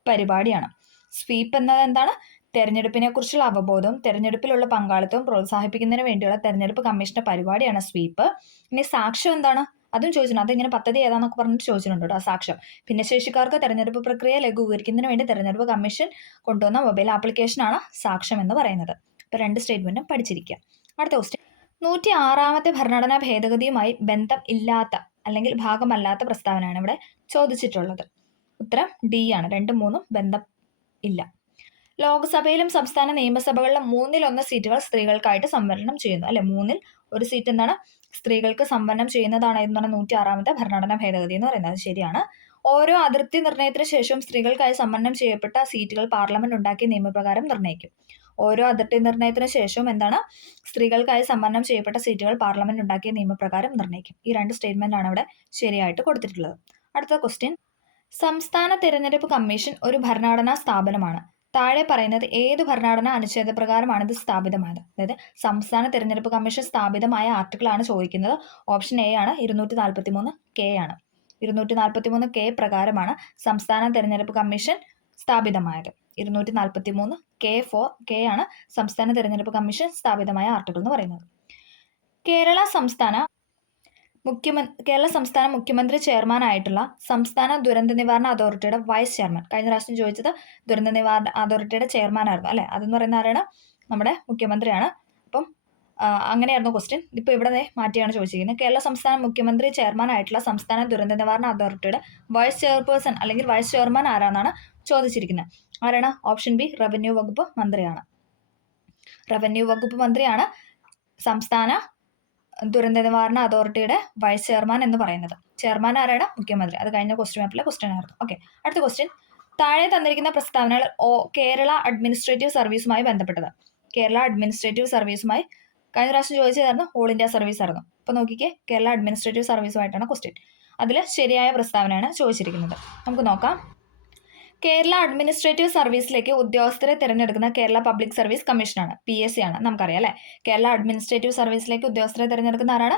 പരിപാടിയാണ്. സ്വീപ്പ് എന്നത് എന്താണ്? തെരഞ്ഞെടുപ്പിനെ കുറിച്ചുള്ള അവബോധവും തെരഞ്ഞെടുപ്പിലുള്ള പങ്കാളിത്തവും പ്രോത്സാഹിപ്പിക്കുന്നതിന് വേണ്ടിയുള്ള തെരഞ്ഞെടുപ്പ് കമ്മീഷന്റെ പരിപാടിയാണ് സ്വീപ്പ്. ഇനി സാക്ഷ്യം എന്താണ്? അതും ചോദിച്ചിട്ടുണ്ട്. അതിങ്ങനെ പദ്ധതി ഏതാന്നൊക്കെ പറഞ്ഞിട്ട് ചോദിച്ചിട്ടുണ്ട് കേട്ടോ. സാക്ഷ്യം. ഭിന്നശേഷിക്കാർക്ക് തെരഞ്ഞെടുപ്പ് പ്രക്രിയ ലഘൂകരിക്കുന്നതിന് വേണ്ടി തെരഞ്ഞെടുപ്പ് കമ്മീഷൻ കൊണ്ടുവന്ന മൊബൈൽ ആപ്ലിക്കേഷനാണ് സാക്ഷ്യം എന്ന് പറയുന്നത്. അപ്പോൾ 2 സ്റ്റേറ്റ്മെന്റും പഠിച്ചിരിക്കുക. അടുത്ത ക്വസ്റ്റ്യൻ. 106ാമത്തെ ഭരണഘടനാ ഭേദഗതിയുമായി ബന്ധം ഇല്ലാത്ത അല്ലെങ്കിൽ ഭാഗമല്ലാത്ത പ്രസ്താവനയാണ് ഇവിടെ ചോദിച്ചിട്ടുള്ളത്. ഉത്തരം ഡി ആണ്. 2ഉം 3ഉം ബന്ധം ഇല്ല. ലോക്സഭയിലും സംസ്ഥാന നിയമസഭകളിലും 1/3 സീറ്റുകൾ സ്ത്രീകൾക്കായിട്ട് സംവരണം ചെയ്യുന്നു. അല്ലെ, 1/3 സീറ്റ് എന്താണ് സ്ത്രീകൾക്ക് സംവരണം ചെയ്യുന്നതാണ് എന്നാണ് 106ാമത്തെ ഭരണഘടനാ ഭേദഗതി എന്ന് പറയുന്നത്. ശരിയാണ്. ഓരോ അതിർത്തി നിർണയത്തിന് ശേഷവും സ്ത്രീകൾക്കായി സംവരണം ചെയ്യപ്പെട്ട സീറ്റുകൾ പാർലമെന്റ് ഉണ്ടാക്കിയ നിയമപ്രകാരം നിർണ്ണയിക്കും. ഓരോ അതിർത്തി നിർണയത്തിന് ശേഷവും എന്താണ് സ്ത്രീകൾക്കായി സംവരണം ചെയ്യപ്പെട്ട സീറ്റുകൾ പാർലമെന്റ് ഉണ്ടാക്കിയ നിയമപ്രകാരം നിർണ്ണയിക്കും. ഈ 2 സ്റ്റേറ്റ്മെന്റ് ആണ് ഇവിടെ ശരിയായിട്ട് കൊടുത്തിട്ടുള്ളത്. അടുത്ത ക്വസ്റ്റ്യൻ. സംസ്ഥാന തിരഞ്ഞെടുപ്പ് കമ്മീഷൻ ഒരു ഭരണഘടനാ സ്ഥാപനമാണ്. താഴെ പറയുന്നത് ഏത് ഭരണഘടനാ അനുച്ഛേദപ്രകാരമാണ് ഇത് സ്ഥാപിതമായത്? അതായത് സംസ്ഥാന തിരഞ്ഞെടുപ്പ് കമ്മീഷൻ സ്ഥാപിതമായ ആർട്ടിക്കിളാണ് ചോദിക്കുന്നത്. ഓപ്ഷൻ എ ആണ് 243 കെ ആണ്. 243 കെ പ്രകാരമാണ് സംസ്ഥാന തിരഞ്ഞെടുപ്പ് കമ്മീഷൻ സ്ഥാപിതമായത്. 243 കെ ആണ് സംസ്ഥാന തിരഞ്ഞെടുപ്പ് കമ്മീഷൻ സ്ഥാപിതമായ ആർട്ടിക്കിൾ എന്ന് പറയുന്നത്. കേരള സംസ്ഥാന മുഖ്യമന്ത്രി ചെയർമാനായിട്ടുള്ള സംസ്ഥാന ദുരന്ത നിവാരണ അതോറിറ്റിയുടെ വൈസ് ചെയർമാൻ. കഴിഞ്ഞ പ്രാവശ്യം ചോദിച്ചത് ദുരന്ത നിവാരണ അതോറിറ്റിയുടെ ചെയർമാനായിരുന്നു അല്ലെ. അതെന്ന് പറയുന്ന ആരാണ്? നമ്മുടെ മുഖ്യമന്ത്രിയാണ്. അപ്പം അങ്ങനെയായിരുന്നു ക്വസ്റ്റ്യൻ. ഇപ്പോൾ ഇവിടെ മാറ്റിയാണ് ചോദിച്ചിരിക്കുന്നത്. കേരള സംസ്ഥാന മുഖ്യമന്ത്രി ചെയർമാനായിട്ടുള്ള സംസ്ഥാന ദുരന്ത നിവാരണ അതോറിറ്റിയുടെ വൈസ് ചെയർപേഴ്സൺ അല്ലെങ്കിൽ വൈസ് ചെയർമാൻ ആരാന്നാണ് ചോദിച്ചിരിക്കുന്നത്. ആരാണ്? ഓപ്ഷൻ ബി റവന്യൂ വകുപ്പ് മന്ത്രിയാണ്. റവന്യൂ വകുപ്പ് മന്ത്രിയാണ് സംസ്ഥാന ദുരന്ത നിവാരണ അതോറിറ്റിയുടെ വൈസ് ചെയർമാൻ എന്ന് പറയുന്നത്. ചെയർമാൻ ആരാണ്? മുഖ്യമന്ത്രി. അത് കഴിഞ്ഞ ക്വസ്റ്റ്യൻ പേപ്പറിലെ ക്വസ്റ്റ്യൻ ആയിരുന്നു. ഓക്കെ, അടുത്ത ക്വസ്റ്റ്യൻ. താഴെ തന്നിരിക്കുന്ന പ്രസ്താവനകൾ കേരള അഡ്മിനിസ്ട്രേറ്റീവ് സർവീസുമായി ബന്ധപ്പെട്ടത്. കേരള അഡ്മിനിസ്ട്രേറ്റീവ് സർവീസുമായി കഴിഞ്ഞ പ്രാവശ്യം ചോദിച്ചതായിരുന്നു ഓൾ ഇന്ത്യ സർവീസ് ആയിരുന്നു. അപ്പോൾ നോക്കിക്കേ, കേരള അഡ്മിനിസ്ട്രേറ്റീവ് സർവീസുമായിട്ടാണ് ക്വസ്റ്റ്യൻ. അതിൽ ശരിയായ പ്രസ്താവനയാണ് ചോദിച്ചിരിക്കുന്നത്. നമുക്ക് നോക്കാം. കേരള അഡ്മിനിസ്ട്രേറ്റീവ് സർവീസിലേക്ക് ഉദ്യോഗസ്ഥരെ തിരഞ്ഞെടുക്കുന്ന കേരള പബ്ലിക് സർവീസ് കമ്മീഷനാണ്. PSC ആണ്, നമുക്കറിയാം അല്ലേ. കേരള അഡ്മിനിസ്ട്രേറ്റീവ് സർവീസിലേക്ക് ഉദ്യോഗസ്ഥരെ തിരഞ്ഞെടുക്കുന്ന ആരാണ്?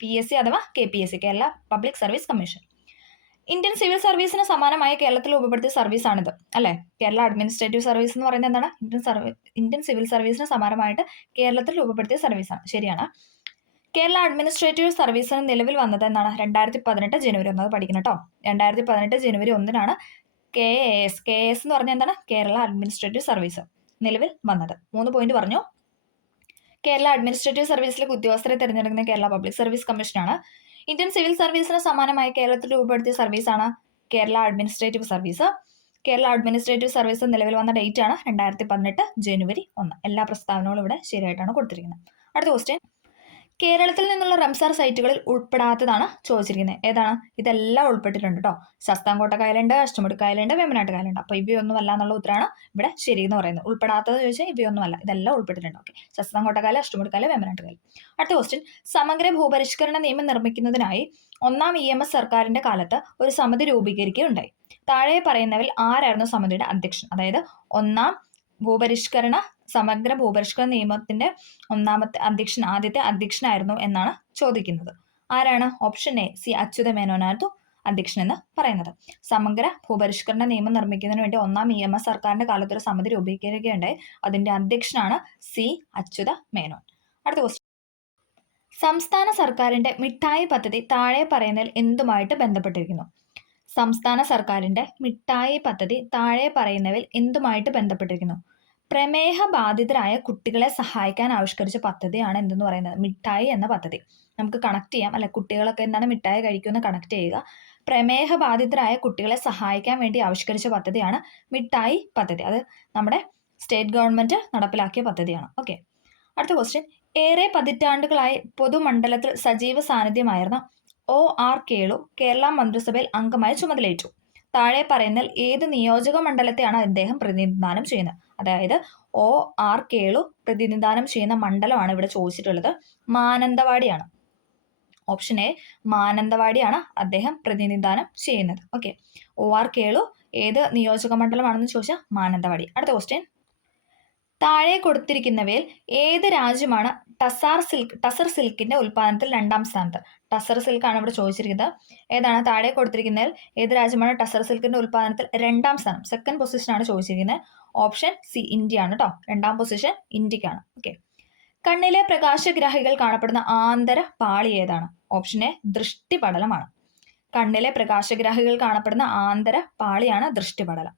PSC അഥവാ KPSC, Kerala public service commission. Indian civil സർവീസിന് സമാനമായ കേരളത്തിൽ രൂപപ്പെടുത്തിയ സർവീസാണിത് അല്ലേ. കേരള അഡ്മിനിസ്ട്രേറ്റീവ് സർവീസ് എന്ന് പറയുന്നത് എന്താണ്? ഇന്ത്യൻ സിവിൽ സർവീസിന് സമാനമായിട്ട് കേരളത്തിൽ രൂപപ്പെടുത്തിയ സർവീസാണ്. ശരിയാണ്. കേരള അഡ്മിനിസ്ട്രേറ്റീവ് സർവീസിന് നിലവിൽ വന്നത് എന്നാണ്? 2018 ജനുവരി 1 പഠിക്കണം കേട്ടോ. 2018 ജനുവരി 1 KAS എന്ന് പറഞ്ഞാൽ എന്താണ്? കേരള അഡ്മിനിസ്ട്രേറ്റീവ് സർവീസ് നിലവിൽ വന്നത്. 3 പോയിന്റ് പറഞ്ഞു. കേരള അഡ്മിനിസ്ട്രേറ്റീവ് സർവീസിലേക്ക് ഉദ്യോഗസ്ഥരെ തിരഞ്ഞെടുക്കുന്ന കേരള പബ്ലിക് സർവീസ് കമ്മീഷനാണ്. ഇന്ത്യൻ സിവിൽ സർവീസിന് സമാനമായി കേരളത്തിൽ രൂപപ്പെടുത്തിയ സർവീസാണ് Kerala administrative service. Kerala administrative service നിലവിൽ വന്ന ഡേറ്റ് ആണ് 2018 ജനുവരി 1. എല്ലാ പ്രസ്താവനകളും ഇവിടെ ശരിയായിട്ടാണ് കൊടുത്തിരിക്കുന്നത്. അടുത്ത ക്വസ്റ്റ്യൻ. കേരളത്തിൽ നിന്നുള്ള റംസാർ സൈറ്റുകളിൽ ഉൾപ്പെടാത്തതാണ് ചോദിച്ചിരിക്കുന്നത്. ഏതാണ്? ഇതെല്ലാം ഉൾപ്പെട്ടിട്ടുണ്ട് കേട്ടോ. ശാസ്താംകോട്ട കായലുണ്ട്, അഷ്ടമുടി കായലുണ്ട്, വേമ്പനാട്ട് കായലുണ്ട്. അപ്പോൾ ഇവയൊന്നും അല്ല എന്നുള്ള ഉത്തരമാണ് ഇവിടെ ശരി എന്ന് പറയുന്നത്. ഉൾപ്പെടാത്തത് ചോദിച്ചാൽ ഇവയൊന്നും അല്ല, ഇതെല്ലാം ഉൾപ്പെട്ടിട്ടുണ്ട്. ഓക്കെ, ശാസ്താംകോട്ട കായൽ, അഷ്ടമുടി കായൽ, വേമ്പനാട്ട് കായൽ. അടുത്ത ക്വസ്റ്റ്യൻ. സമഗ്ര ഭൂപരിഷ്കരണ നിയമം നിർമ്മിക്കുന്നതിനായി 1ാം EMS സർക്കാരിന്റെ കാലത്ത് ഒരു സമിതി രൂപീകരിക്കുകയുണ്ടായി. താഴെ പറയുന്നവരിൽ ആരായിരുന്നു സമിതിയുടെ അധ്യക്ഷൻ? അതായത് സമഗ്ര ഭൂപരിഷ്കരണ നിയമത്തിന്റെ ആദ്യത്തെ അധ്യക്ഷനായിരുന്നു എന്നാണ് ചോദിക്കുന്നത്. ആരാണ്? ഓപ്ഷൻ എ സി അച്യുത മേനോനായിരുന്നു അധ്യക്ഷൻ എന്ന് പറയുന്നത്. സമഗ്ര ഭൂപരിഷ്കരണ നിയമം നിർമ്മിക്കുന്നതിന് വേണ്ടി 1ാം EMS സർക്കാരിന്റെ കാലത്ത് ഒരു സമിതി രൂപീകരിക്കുകയുണ്ടായി. അതിന്റെ അധ്യക്ഷനാണ് സി അച്യുത മേനോൻ. അടുത്ത ക്വസ്റ്റ്യൻ. സംസ്ഥാന സർക്കാരിന്റെ മിഠായി പദ്ധതി താഴെ പറയുന്നതിൽ എന്തുമായിട്ട് ബന്ധപ്പെട്ടിരിക്കുന്നു? സംസ്ഥാന സർക്കാരിന്റെ മിഠായി പദ്ധതി താഴെ പറയുന്നവയിൽ എന്തുമായിട്ട് ബന്ധപ്പെട്ടിരിക്കുന്നു? പ്രമേഹ ബാധിതരായ കുട്ടികളെ സഹായിക്കാൻ ആവിഷ്കരിച്ച പദ്ധതിയാണ് എന്തെന്ന് പറയുന്നത്? മിഠായി എന്ന പദ്ധതി. നമുക്ക് കണക്ട് ചെയ്യാം അല്ലെ. കുട്ടികളൊക്കെ എന്താണ് മിഠായി കഴിക്കുമെന്ന് കണക്ട് ചെയ്യുക. പ്രമേഹ ബാധിതരായ കുട്ടികളെ സഹായിക്കാൻ വേണ്ടി ആവിഷ്കരിച്ച പദ്ധതിയാണ് മിഠായി പദ്ധതി. അത് നമ്മുടെ സ്റ്റേറ്റ് ഗവൺമെന്റ് നടപ്പിലാക്കിയ പദ്ധതിയാണ്. ഓക്കെ, അടുത്ത ക്വസ്റ്റ്യൻ. ഏറെ പതിറ്റാണ്ടുകളായി പൊതുമണ്ഡലത്തിൽ സജീവ സാന്നിധ്യമായിരുന്ന OR കേളു കേരള മന്ത്രിസഭയിൽ അംഗമായി ചുമതലയേറ്റു. താഴെ പറയുന്നതിൽ ഏത് നിയോജക മണ്ഡലത്തെയാണ് അദ്ദേഹം പ്രതിനിധാനം ചെയ്യുന്നത്? അതായത് OR കേളു പ്രതിനിധാനം ചെയ്യുന്ന മണ്ഡലമാണ് ഇവിടെ ചോദിച്ചിട്ടുള്ളത്. മാനന്തവാടിയാണ്. ഓപ്ഷൻ എ മാനന്തവാടിയാണ് അദ്ദേഹം പ്രതിനിധാനം ചെയ്യുന്നത്. ഓക്കെ, OR കേളു ഏത് നിയോജക മണ്ഡലമാണെന്ന് ചോദിച്ചാൽ മാനന്തവാടി. അടുത്ത ക്വസ്റ്റ്യൻ. താഴെ കൊടുത്തിരിക്കുന്നവയിൽ ഏത് രാജ്യമാണ് ടസർ സിൽക്കിന്റെ ഉൽപ്പാദനത്തിൽ 2ാം സ്ഥാനത്ത്? ടസർ സിൽക്കാണ് ഇവിടെ ചോദിച്ചിരിക്കുന്നത്. ഏതാണ്? താഴെ കൊടുത്തിരിക്കുന്നതിൽ ഏത് രാജ്യമാണ് ടസർ സിൽക്കിന്റെ ഉൽപ്പാദനത്തിൽ 2ാം സ്ഥാനം? സെക്കൻഡ് പൊസിഷൻ ആണ് ചോദിച്ചിരിക്കുന്നത്. ഓപ്ഷൻ സി ഇന്ത്യ ആണ് കേട്ടോ. 2ാം പൊസിഷൻ ഇന്ത്യക്കാണ്. ഓക്കെ, കണ്ണിലെ പ്രകാശഗ്രാഹികൾ കാണപ്പെടുന്ന ആന്തര പാളി ഏതാണ്? ഓപ്ഷൻ എ ദൃഷ്ടിപടലമാണ്. കണ്ണിലെ പ്രകാശഗ്രാഹികൾ കാണപ്പെടുന്ന ആന്തര പാളിയാണ് ദൃഷ്ടിപടലം.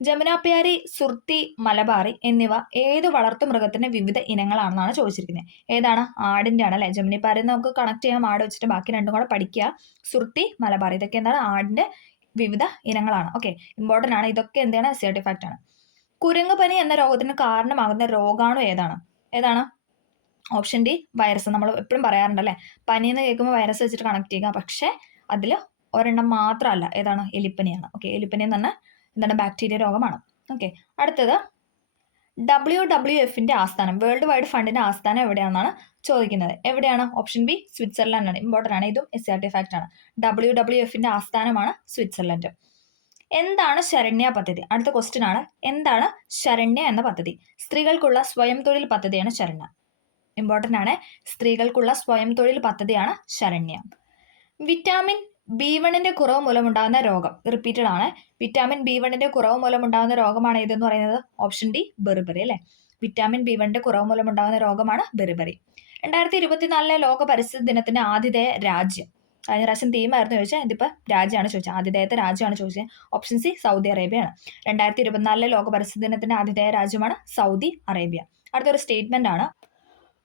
ജമുനാപ്യാരി, സുർത്തി, മലബാറി എന്നിവ ഏത് വളർത്തുമൃഗത്തിന്റെ വിവിധ ഇനങ്ങളാണെന്നാണ് ചോദിച്ചിരിക്കുന്നത്. ഏതാണ്? ആടിന്റെ ആണ് അല്ലെ. ജമുനാപ്യാരി നമുക്ക് കണക്ട് ചെയ്യാം ആട് വെച്ചിട്ട്, ബാക്കി രണ്ടും കൂടെ പഠിക്കുക. സുർത്തി, മലബാറി ഇതൊക്കെ എന്താണ്? ആടിന്റെ വിവിധ ഇനങ്ങളാണ്. ഓക്കെ, ഇമ്പോർട്ടന്റ് ആണ്. ഇതൊക്കെ എന്താണ്? സർട്ടിഫാക്റ്റ് ആണ്. കുരങ്ങുപനി എന്ന രോഗത്തിന് കാരണമാകുന്ന രോഗാണു ഏതാണ്? ഏതാണ്? Option D virus. നമ്മൾ എപ്പോഴും പറയാറുണ്ടല്ലേ, പനി എന്ന് കേൾക്കുമ്പോൾ വൈറസ് വെച്ചിട്ട് കണക്ട് ചെയ്യുക. പക്ഷെ അതിൽ ഒരെണ്ണം മാത്രമല്ല. ഏതാണ്? എലിപ്പനിയാണ്. ഓക്കെ, എലിപ്പനി എന്ന് പറഞ്ഞാൽ എന്താണ്? ബാക്ടീരിയ രോഗമാണ്. ഓക്കെ, അടുത്തത് WWFന്റെ ആസ്ഥാനം, വേൾഡ് വൈഡ് ഫണ്ടിന്റെ ആസ്ഥാനം എവിടെയാണെന്നാണ് ചോദിക്കുന്നത്. എവിടെയാണ്? ഓപ്ഷൻ ബി സ്വിറ്റ്സർലൻഡ് ആണ്. ഇമ്പോർട്ടൻ്റ് ആണ്. ഇതും SRT ഫാക്റ്റ് ആണ്. WWFന്റെ ആസ്ഥാനമാണ് സ്വിറ്റ്സർലൻഡ്. എന്താണ് ശരണ്യ പദ്ധതി? അടുത്ത ക്വസ്റ്റ്യൻ ആണ്. എന്താണ് ശരണ്യ എന്ന പദ്ധതി? സ്ത്രീകൾക്കുള്ള സ്വയം തൊഴിൽ പദ്ധതിയാണ് ശരണ്യ. ഇമ്പോർട്ടൻ്റ് ആണ്. സ്ത്രീകൾക്കുള്ള സ്വയം തൊഴിൽ പദ്ധതിയാണ് ശരണ്യ. വിറ്റാമിൻ B1ന്റെ കുറവ് മൂലമുണ്ടാകുന്ന രോഗം. റിപ്പീറ്റഡ് ആണ്. വിറ്റാമിൻ B1ന്റെ കുറവ് മൂലമുണ്ടാകുന്ന രോഗമാണ് ഏതെന്ന് പറയുന്നത്? ഓപ്ഷൻ ഡി ബെറിബറി അല്ലെ. വിറ്റാമിൻ B1ന്റെ കുറവ് മൂലമുണ്ടാകുന്ന രോഗമാണ് ബെറിബറി. 2024 ലോക പരിസ്ഥിതി ദിനത്തിന്റെ ആതിഥേയ രാജ്യം. കഴിഞ്ഞ പ്രാവശ്യം തീമായിരുന്നു ചോദിച്ചാൽ, ഇതിപ്പോൾ രാജ്യമാണ് ചോദിച്ചത്. ആതിഥേയത്തെ രാജ്യമാണ് ചോദിച്ചത്. Option C Saudi അറേബ്യയാണ്. 2024 ലോക പരിസ്ഥിതി ദിനത്തിന്റെ ആതിഥേയ രാജ്യമാണ് സൗദി അറേബ്യ. അടുത്തൊരു സ്റ്റേറ്റ്മെന്റ് ആണ്.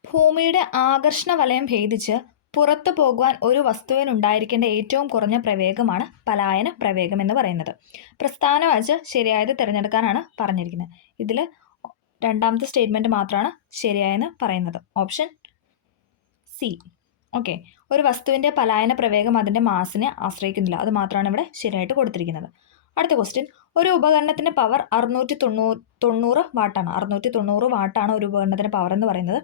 ഭൂമിയുടെ ആകർഷണ വലയം ഭേദിച്ച് പുറത്തു പോകുവാൻ ഒരു വസ്തുവിനുണ്ടായിരിക്കേണ്ട ഏറ്റവും കുറഞ്ഞ പ്രവേഗമാണ് പലായന പ്രവേഗം എന്ന് പറയുന്നത്. പ്രസ്താവന വായിച്ച് ശരിയായത് തിരഞ്ഞെടുക്കാനാണ് പറഞ്ഞിരിക്കുന്നത്. ഇതിൽ രണ്ടാമത്തെ സ്റ്റേറ്റ്മെന്റ് മാത്രമാണ് ശരിയായെന്ന് പറയുന്നത്. Option C. ഓക്കെ, ഒരു വസ്തുവിൻ്റെ പലായന പ്രവേഗം അതിൻ്റെ മാസിനെ ആശ്രയിക്കുന്നില്ല. അത് മാത്രമാണ് ഇവിടെ ശരിയായിട്ട് കൊടുത്തിരിക്കുന്നത്. അടുത്ത ക്വസ്റ്റ്യൻ. ഒരു ഉപകരണത്തിൻ്റെ പവർ 690 വാട്ടാണ്. 690 വാട്ടാണ് ഒരു ഉപകരണത്തിൻ്റെ പവർ എന്ന് പറയുന്നത്.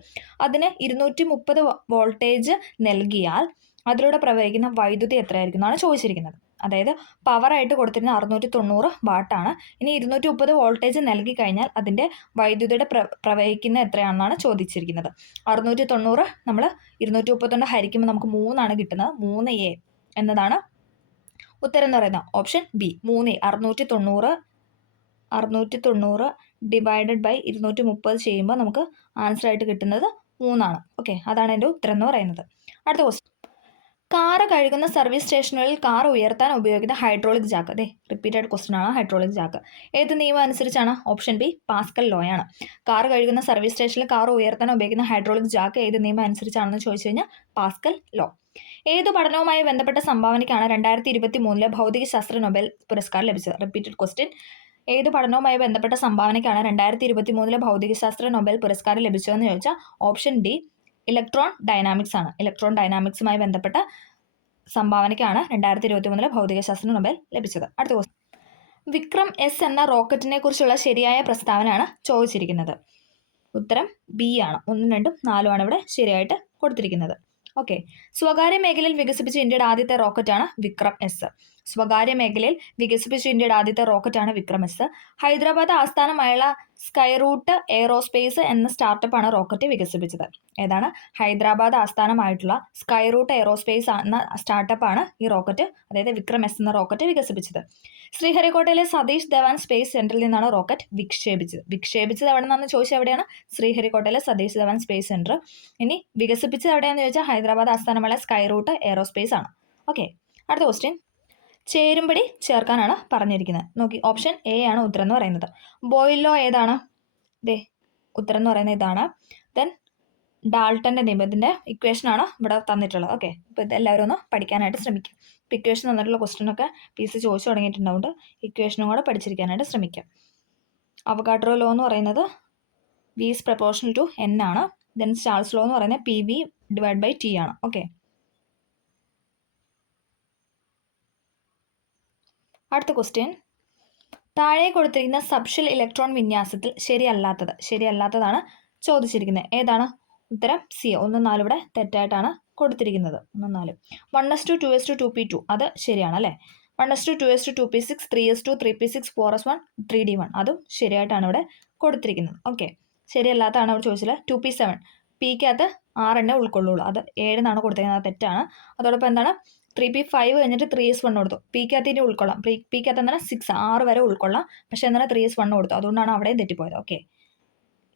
അതിന് 230 വോൾട്ടേജ് നൽകിയാൽ അതിലൂടെ പ്രവഹിക്കുന്ന വൈദ്യുതി എത്രയായിരിക്കും എന്നാണ് ചോദിച്ചിരിക്കുന്നത്. അതായത് പവറായിട്ട് കൊടുത്തിരുന്ന 690 വാട്ടാണ്. ഇനി 230 വോൾട്ടേജ് നൽകി കഴിഞ്ഞാൽ അതിൻ്റെ വൈദ്യുതിയുടെ പ്രവഹിക്കുന്ന എത്രയാണെന്നാണ് ചോദിച്ചിരിക്കുന്നത്. 690 നമ്മൾ 230 കൊണ്ട് ഹരിക്കുമ്പോൾ നമുക്ക് 3 കിട്ടുന്നത്. 3A എന്നതാണ് ഉത്തരം എന്ന് പറയുന്നത്. Option B 3A. 690 divided by 230 ചെയ്യുമ്പോൾ നമുക്ക് ആൻസർ ആയിട്ട് കിട്ടുന്നത് 3. ഓക്കെ, അതാണ് എൻ്റെ ഉത്തരം എന്ന് പറയുന്നത്. അടുത്ത ക്വസ്റ്റ്യൻ. കാറ് കഴുകുന്ന സർവീസ് സ്റ്റേഷനുകളിൽ കാർ ഉയർത്താൻ ഉപയോഗിക്കുന്ന ഹൈഡ്രോളിക് ജാക്ക്. അതെ, റിപ്പീറ്റഡ് ക്വസ്റ്റ്യൻ ആണ്. ഹൈഡ്രോളിക് ജാക്ക് ഏത് നിയമം അനുസരിച്ചാണ്? ഓപ്ഷൻ ബി പാസ്കൽ ലോ ആണ്. കാർ കഴുകുന്ന സർവീസ് സ്റ്റേഷനിൽ കാർ ഉയർത്താൻ ഉപയോഗിക്കുന്ന ഹൈഡ്രോളിക് ജാക്ക് ഏത് നിയമം അനുസരിച്ചാണെന്ന് ചോദിച്ചു കഴിഞ്ഞാൽ പാസ്കൽ ലോ. ഏതു പഠനവുമായി ബന്ധപ്പെട്ട സംഭാവനയ്ക്കാണ് 2023 ഭൗതികശാസ്ത്ര നൊബേൽ പുരസ്കാരം ലഭിച്ചത്? Repeated question. ഏതു പഠനവുമായി ബന്ധപ്പെട്ട സംഭാവനയ്ക്കാണ് 2023 ഭൗതികശാസ്ത്ര നൊബേൽ പുരസ്കാരം ലഭിച്ചതെന്ന് ചോദിച്ചാൽ ഓപ്ഷൻ ഡി ഇലക്ട്രോൺ ഡൈനാമിക്സ് ആണ്. ഇലക്ട്രോൺ ഡൈനാമിക്സുമായി ബന്ധപ്പെട്ട സംഭാവനയ്ക്കാണ് 2023 ഭൗതികശാസ്ത്ര നൊബേൽ ലഭിച്ചത്. അടുത്ത ക്വസ്റ്റ്യൻ. വിക്രം S എന്ന റോക്കറ്റിനെ കുറിച്ചുള്ള ശരിയായ പ്രസ്താവനയാണ് ചോദിച്ചിരിക്കുന്നത്. ഉത്തരം ബി ആണ്. 1, 2, 4 ആണ് ഇവിടെ ശരിയായിട്ട് കൊടുത്തിരിക്കുന്നത്. ഓക്കെ, സ്വകാര്യ മേഖലയിൽ വികസിപ്പിച്ച ഇന്ത്യയുടെ ആദ്യത്തെ റോക്കറ്റാണ് വിക്രം S. സ്വകാര്യ മേഖലയിൽ വികസിപ്പിച്ച ഇന്ത്യയുടെ ആദ്യത്തെ റോക്കറ്റാണ് വിക്രം S. ഹൈദരാബാദ് ആസ്ഥാനമായുള്ള സ്കൈറൂട്ട് എയറോസ്പേസ് എന്ന സ്റ്റാർട്ടപ്പാണ് റോക്കറ്റ് വികസിപ്പിച്ചത്. ഏതാണ്? ഹൈദരാബാദ് ആസ്ഥാനമായിട്ടുള്ള സ്കൈറൂട്ട് എയറോസ്പേസ് എന്ന സ്റ്റാർട്ടപ്പാണ് ഈ റോക്കറ്റ്, അതായത് വിക്രം S എന്ന റോക്കറ്റ് വികസിപ്പിച്ചത്. ശ്രീഹരിക്കോട്ടയിലെ സതീഷ് ധവാൻ സ്പേസ് സെന്ററിൽ നിന്നാണ് റോക്കറ്റ് വിക്ഷേപിച്ചത് എവിടെ നിന്നാണെന്ന് ചോദിച്ചാൽ എവിടെയാണ്? ശ്രീഹരിക്കോട്ടയിലെ സതീഷ് ധവാൻ സ്പേസ് സെന്റർ. ഇനി വികസിപ്പിച്ചത് എവിടെയാണെന്ന് ചോദിച്ചാൽ ഹൈദരാബാദ് ആസ്ഥാനമുള്ള സ്കൈറൂട്ട് എയറോസ്പേസ് ആണ്. ഓക്കെ, അടുത്ത ക്വസ്റ്റ്യൻ. ചേരുംപടി ചേർക്കാനാണ് പറഞ്ഞിരിക്കുന്നത്. നോക്കി, ഓപ്ഷൻ എ ആണ് ഉത്തരം എന്ന് പറയുന്നത്. ബോയിൽ ലോ ഏതാണ്? ദേ ഉത്തരം എന്ന് പറയുന്നത് ഇതാണ്. ദെൻ ഡാൾട്ടൻ്റെ നിയമം, ഇതിൻ്റെ ഇക്വേഷനാണ് ഇവിടെ തന്നിട്ടുള്ളത്. ഓക്കെ, അപ്പോൾ ഇതെല്ലാവരും ഒന്ന് പഠിക്കാനായിട്ട് ശ്രമിക്കുക. ഇപ്പോൾ ഇക്വേഷൻ തന്നിട്ടുള്ള ക്വസ്റ്റ്യനൊക്കെ PC ചോദിച്ചു തുടങ്ങിയിട്ടുണ്ടാവുകൊണ്ട് ഇക്വേഷനും കൂടെ പഠിച്ചിരിക്കാനായിട്ട് ശ്രമിക്കാം. അവഗാഡ്രോ ലോ എന്ന് പറയുന്നത് V is proportional to N ആണ്. ദെൻ ചാൾസ് ലോ എന്ന് പറയുന്നത് PV ഡിവൈഡ് ബൈ T ആണ്. ഓക്കെ, അടുത്ത ക്വസ്റ്റ്യൻ. താഴെ കൊടുത്തിരിക്കുന്ന സബ്ഷെൽ ഇലക്ട്രോൺ വിന്യാസത്തിൽ ശരിയല്ലാത്തതാണ് ചോദിച്ചിരിക്കുന്നത്. ഏതാണ്? ഉത്തരം സി. 1, 4 ഇവിടെ തെറ്റായിട്ടാണ് കൊടുത്തിരിക്കുന്നത്. 1, 4. 1s2 2s2 2p2 അത് ശരിയാണ് അല്ലേ. 1s2 2s2 2p6 3s2 3p6 4s1 3d1 അതും ശരിയായിട്ടാണ് ഇവിടെ കൊടുത്തിരിക്കുന്നത്. ഓക്കെ, ശരിയല്ലാത്തതാണ് ഇവിടെ ചോദിച്ചത്. 2p7 പിക്കകത്ത് 6 ഉൾക്കൊള്ളുള്ളൂ, അത് 7 എന്നാണ് കൊടുത്തിരിക്കുന്നത്. അത് തെറ്റാണ്. അതോടൊപ്പം എന്താണ്? 3p5 കഴിഞ്ഞിട്ട് 3s1 കൊടുത്തു. പിക്കകത്ത് ഇനി ഉൾക്കൊള്ളാം. പിക്കകത്ത് എന്താണ് 6 വരെ ഉൾക്കൊള്ളാം. പക്ഷേ എന്താണ് 3s1 കൊടുത്തു, അതുകൊണ്ടാണ് അവിടെ തെറ്റിപ്പോയത്. ഓക്കെ,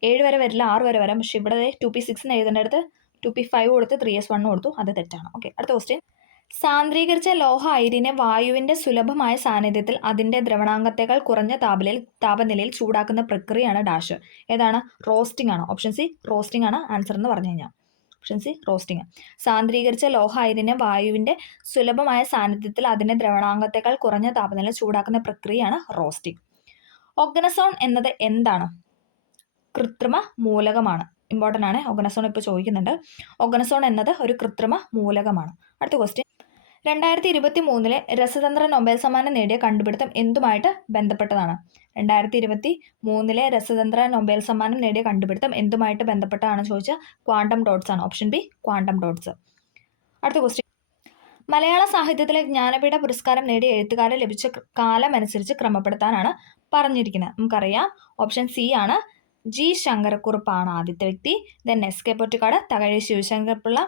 7 വരെ വരില്ല, 6 വരെ വരാം. പക്ഷേ ഇവിടെ 2p6 എന്ന് എഴുതേണ്ടടുത്ത് 2p5 കൊടുത്ത് 3s1 കൊടുത്തു. അത് തെറ്റാണ്. ഓക്കെ, അടുത്ത ക്വസ്റ്റ്യൻ. സാന്ദ്രീകരിച്ച ലോഹ അയിരിനെ വായുവിന്റെ സുലഭമായ സാന്നിധ്യത്തിൽ അതിന്റെ ദ്രവണാങ്കത്തേക്കാൾ കുറഞ്ഞ താപനിലയിൽ ചൂടാക്കുന്ന പ്രക്രിയയാണ് ഡാഷ്. ഏതാണ്? റോസ്റ്റിംഗ് ആണ്. ഓപ്ഷൻ സി റോസ്റ്റിംഗ് ആണ് ആൻസർ എന്ന് പറഞ്ഞു കഴിഞ്ഞാൽ. Option C roasting. സാന്ദ്രീകരിച്ച ലോഹ അയിരിനെ വായുവിന്റെ സുലഭമായ സാന്നിധ്യത്തിൽ അതിന്റെ ദ്രവണാങ്കത്തേക്കാൾ കുറഞ്ഞ താപനിലയിൽ ചൂടാക്കുന്ന പ്രക്രിയയാണ് റോസ്റ്റിംഗ്. ഓർഗനസോൺ എന്നത് എന്താണ്? കൃത്രിമ മൂലകമാണ്. ഇമ്പോർട്ടൻ്റ് ആണ്. ഓർഗനസോൺ ഇപ്പോൾ ചോദിക്കുന്നുണ്ട്. ഓർഗനസോൺ എന്നത് ഒരു കൃത്രിമ മൂലകമാണ്. അടുത്ത ക്വസ്റ്റ്യൻ. 2023 രസതന്ത്ര നൊബേൽ സമ്മാനം നേടിയ കണ്ടുപിടുത്തം എന്തുമായിട്ട് ബന്ധപ്പെട്ടതാണ്? 2023 രസതന്ത്ര നൊബേൽ സമ്മാനം നേടിയ കണ്ടുപിടുത്തം എന്തുമായിട്ട് ബന്ധപ്പെട്ടതാണ് ചോദിച്ചാൽ ക്വാണ്ടം ഡോട്ട്സ് ആണ്. Option B quantum dots. അടുത്ത ക്വസ്റ്റ്യൻ. മലയാള സാഹിത്യത്തിലെ ജ്ഞാനപീഠ പുരസ്കാരം നേടിയ എഴുത്തുകാരെ ലഭിച്ച കാലം അനുസരിച്ച് ക്രമപ്പെടുത്താനാണ് പറഞ്ഞിരിക്കുന്നത്. നമുക്കറിയാം. ഓപ്ഷൻ സി ആണ് ജി ശങ്കരക്കുറുപ്പാണ് ആദ്യത്തെ വ്യക്തി. ദെൻ എസ്.കെ. പൊറ്റക്കാട്, തകഴി ശിവശങ്കരപിള്ള,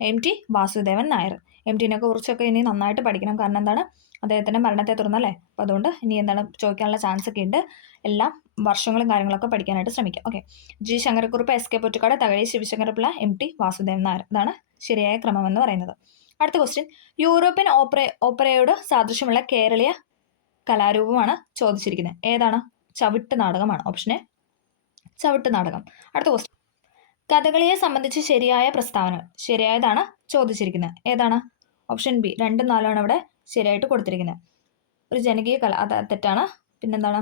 MT വാസുദേവൻ നായർ. MTനെയൊക്കെ കുറിച്ചൊക്കെ ഇനി നന്നായിട്ട് പഠിക്കണം. കാരണം എന്താണ്? അദ്ദേഹത്തിൻ്റെ മരണത്തെ തുടർന്നല്ലേ. അപ്പോൾ അതുകൊണ്ട് ഇനി എന്താണ് ചോദിക്കാനുള്ള ചാൻസ് ഒക്കെ ഉണ്ട്. എല്ലാം വർഷങ്ങളും കാര്യങ്ങളൊക്കെ പഠിക്കാനായിട്ട് ശ്രമിക്കാം. Okay, G Sankara Kurup, S K. Pottekkatt, Thakazhi Sivasankara Pillai, MT Vasudevan Nair. ഇതാണ് ശരിയായ ക്രമം എന്ന് പറയുന്നത്. അടുത്ത ക്വസ്റ്റ്യൻ. യൂറോപ്യൻ ഓപ്പറയോട് സാദൃശ്യമുള്ള കേരളീയ കലാരൂപമാണ് ചോദിച്ചിരിക്കുന്നത്. ഏതാണ്? ചവിട്ട് നാടകമാണ്. ഓപ്ഷൻ എ ചവിട്ട് നാടകം. അടുത്ത ക്വസ്റ്റ്യൻ. കഥകളിയെ സംബന്ധിച്ച് ശരിയായ പ്രസ്താവനകൾ. ശരിയായതാണ് ചോദിച്ചിരിക്കുന്നത്. ഏതാണ്? ഓപ്ഷൻ ബി 2, 4 ഇവിടെ ശരിയായിട്ട് കൊടുത്തിരിക്കുന്നത്. ഒരു ജനകീയ കല, അത് തെറ്റാണ്. പിന്നെന്താണ്?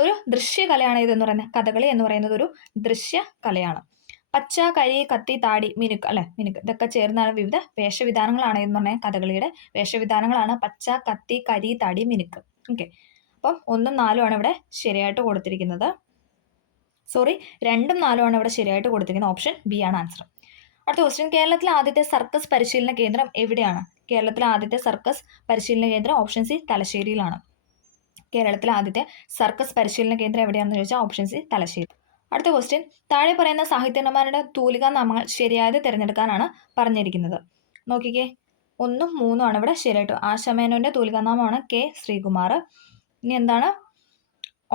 ഒരു ദൃശ്യകലയാണ് ഇതെന്ന് പറയുന്നത്. കഥകളി എന്ന് പറയുന്നത് ഒരു ദൃശ്യ കലയാണ്. പച്ച, കരി, കത്തി, താടി, മിനുക്ക് അല്ലെ, മിനുക്ക് ഇതൊക്കെ ചേർന്നാണ് വിവിധ വേഷവിധാനങ്ങളാണ് എന്ന് പറഞ്ഞാൽ കഥകളിയുടെ വേഷവിധാനങ്ങളാണ് പച്ച, കത്തി, കരി, താടി, മിനുക്ക്. ഓക്കെ, അപ്പം 1ഉം 4ഉം ആണ് ഇവിടെ ശരിയായിട്ട് കൊടുത്തിരിക്കുന്നത്. 2ഉം 4ഉം ആണ് ഇവിടെ ശരിയായിട്ട് കൊടുത്തിരിക്കുന്നത്. ഓപ്ഷൻ ബി ആണ് ആൻസർ. അടുത്ത ക്വസ്റ്റ്യൻ. കേരളത്തിലെ ആദ്യത്തെ സർക്കസ് പരിശീലന കേന്ദ്രം എവിടെയാണ്? കേരളത്തിലെ ആദ്യത്തെ സർക്കസ് പരിശീലന കേന്ദ്രം ഓപ്ഷൻ സി തലശ്ശേരിയിലാണ്. കേരളത്തിലെ ആദ്യത്തെ സർക്കസ് പരിശീലന കേന്ദ്രം എവിടെയാണെന്ന് ചോദിച്ചാൽ ഓപ്ഷൻ സി തലശ്ശേരി. അടുത്ത ക്വസ്റ്റ്യൻ. താഴെ പറയുന്ന സാഹിത്യകാരന്മാരുടെ തൂലികാ നാമങ്ങൾ ശരിയായത് തിരഞ്ഞെടുക്കാനാണ് പറഞ്ഞിരിക്കുന്നത്. നോക്കിക്കേ, 1ഉം 3ഉം ആണ് ഇവിടെ ശരിയായിട്ട്. ആശാമേനോന്റെ തൂലികാനാമമാണ് കെ ശ്രീകുമാർ. ഇനി എന്താണ്?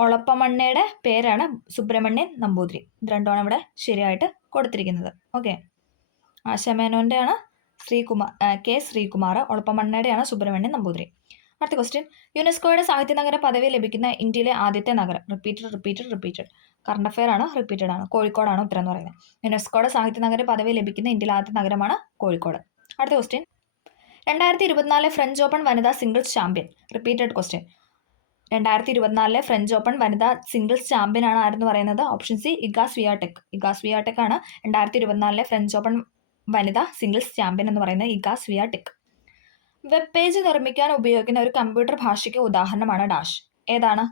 ഒളപ്പമണ്ണയുടെ പേരാണ് സുബ്രഹ്മണ്യൻ നമ്പൂതിരി. ഇത് രണ്ടുമാണ് ഇവിടെ ശരിയായിട്ട് കൊടുത്തിരിക്കുന്നത്. ഓക്കെ, ആശാമേനോന്റെ ആണ് കെ ശ്രീകുമാർ, ഒളപ്പമണ്ണയുടെയാണ് സുബ്രഹ്മണ്യൻ നമ്പൂതിരി. അടുത്ത ക്വസ്റ്റ്യൻ. യുനെസ്കോയുടെ സാഹിത്യ നഗര പദവി ലഭിക്കുന്ന ഇന്ത്യയിലെ ആദ്യത്തെ നഗരം. റിപ്പീറ്റഡ് കറണ്ട് അഫെയർ ആണ്, റിപ്പീറ്റഡ് ആണ്. കോഴിക്കോടാണ് ഉത്തരം എന്ന് പറയുന്നത്. യുനെസ്കോയുടെ സാഹിത്യ നഗര പദവി ലഭിക്കുന്ന ഇന്ത്യയിലെ ആദ്യത്തെ നഗരമാണ് കോഴിക്കോട്. അടുത്ത ക്വസ്റ്റ്യൻ. 2024 ഫ്രഞ്ച് ഓപ്പൺ വനിതാ singles champion. Repeated question. 2024 French open വനിതാ സിംഗിൾസ് ചാമ്പ്യൻ ആണ് ആരെന്ന് പറയുന്നത്? ഓപ്ഷൻ സി ഇഗ സ്വിയാടെക് ആണ് 2024 ഫ്രഞ്ച് ഓപ്പൺ വനിതാ സിംഗിൾസ് ചാമ്പ്യൻ എന്ന് പറയുന്നത് ഇഗ സ്വിയാടെക്. വെബ് പേജ് നിർമ്മിക്കാൻ ഉപയോഗിക്കുന്ന ഒരു കമ്പ്യൂട്ടർ ഭാഷയ്ക്ക് ഉദാഹരണമാണ് ഡാഷ്. ഏതാണ്?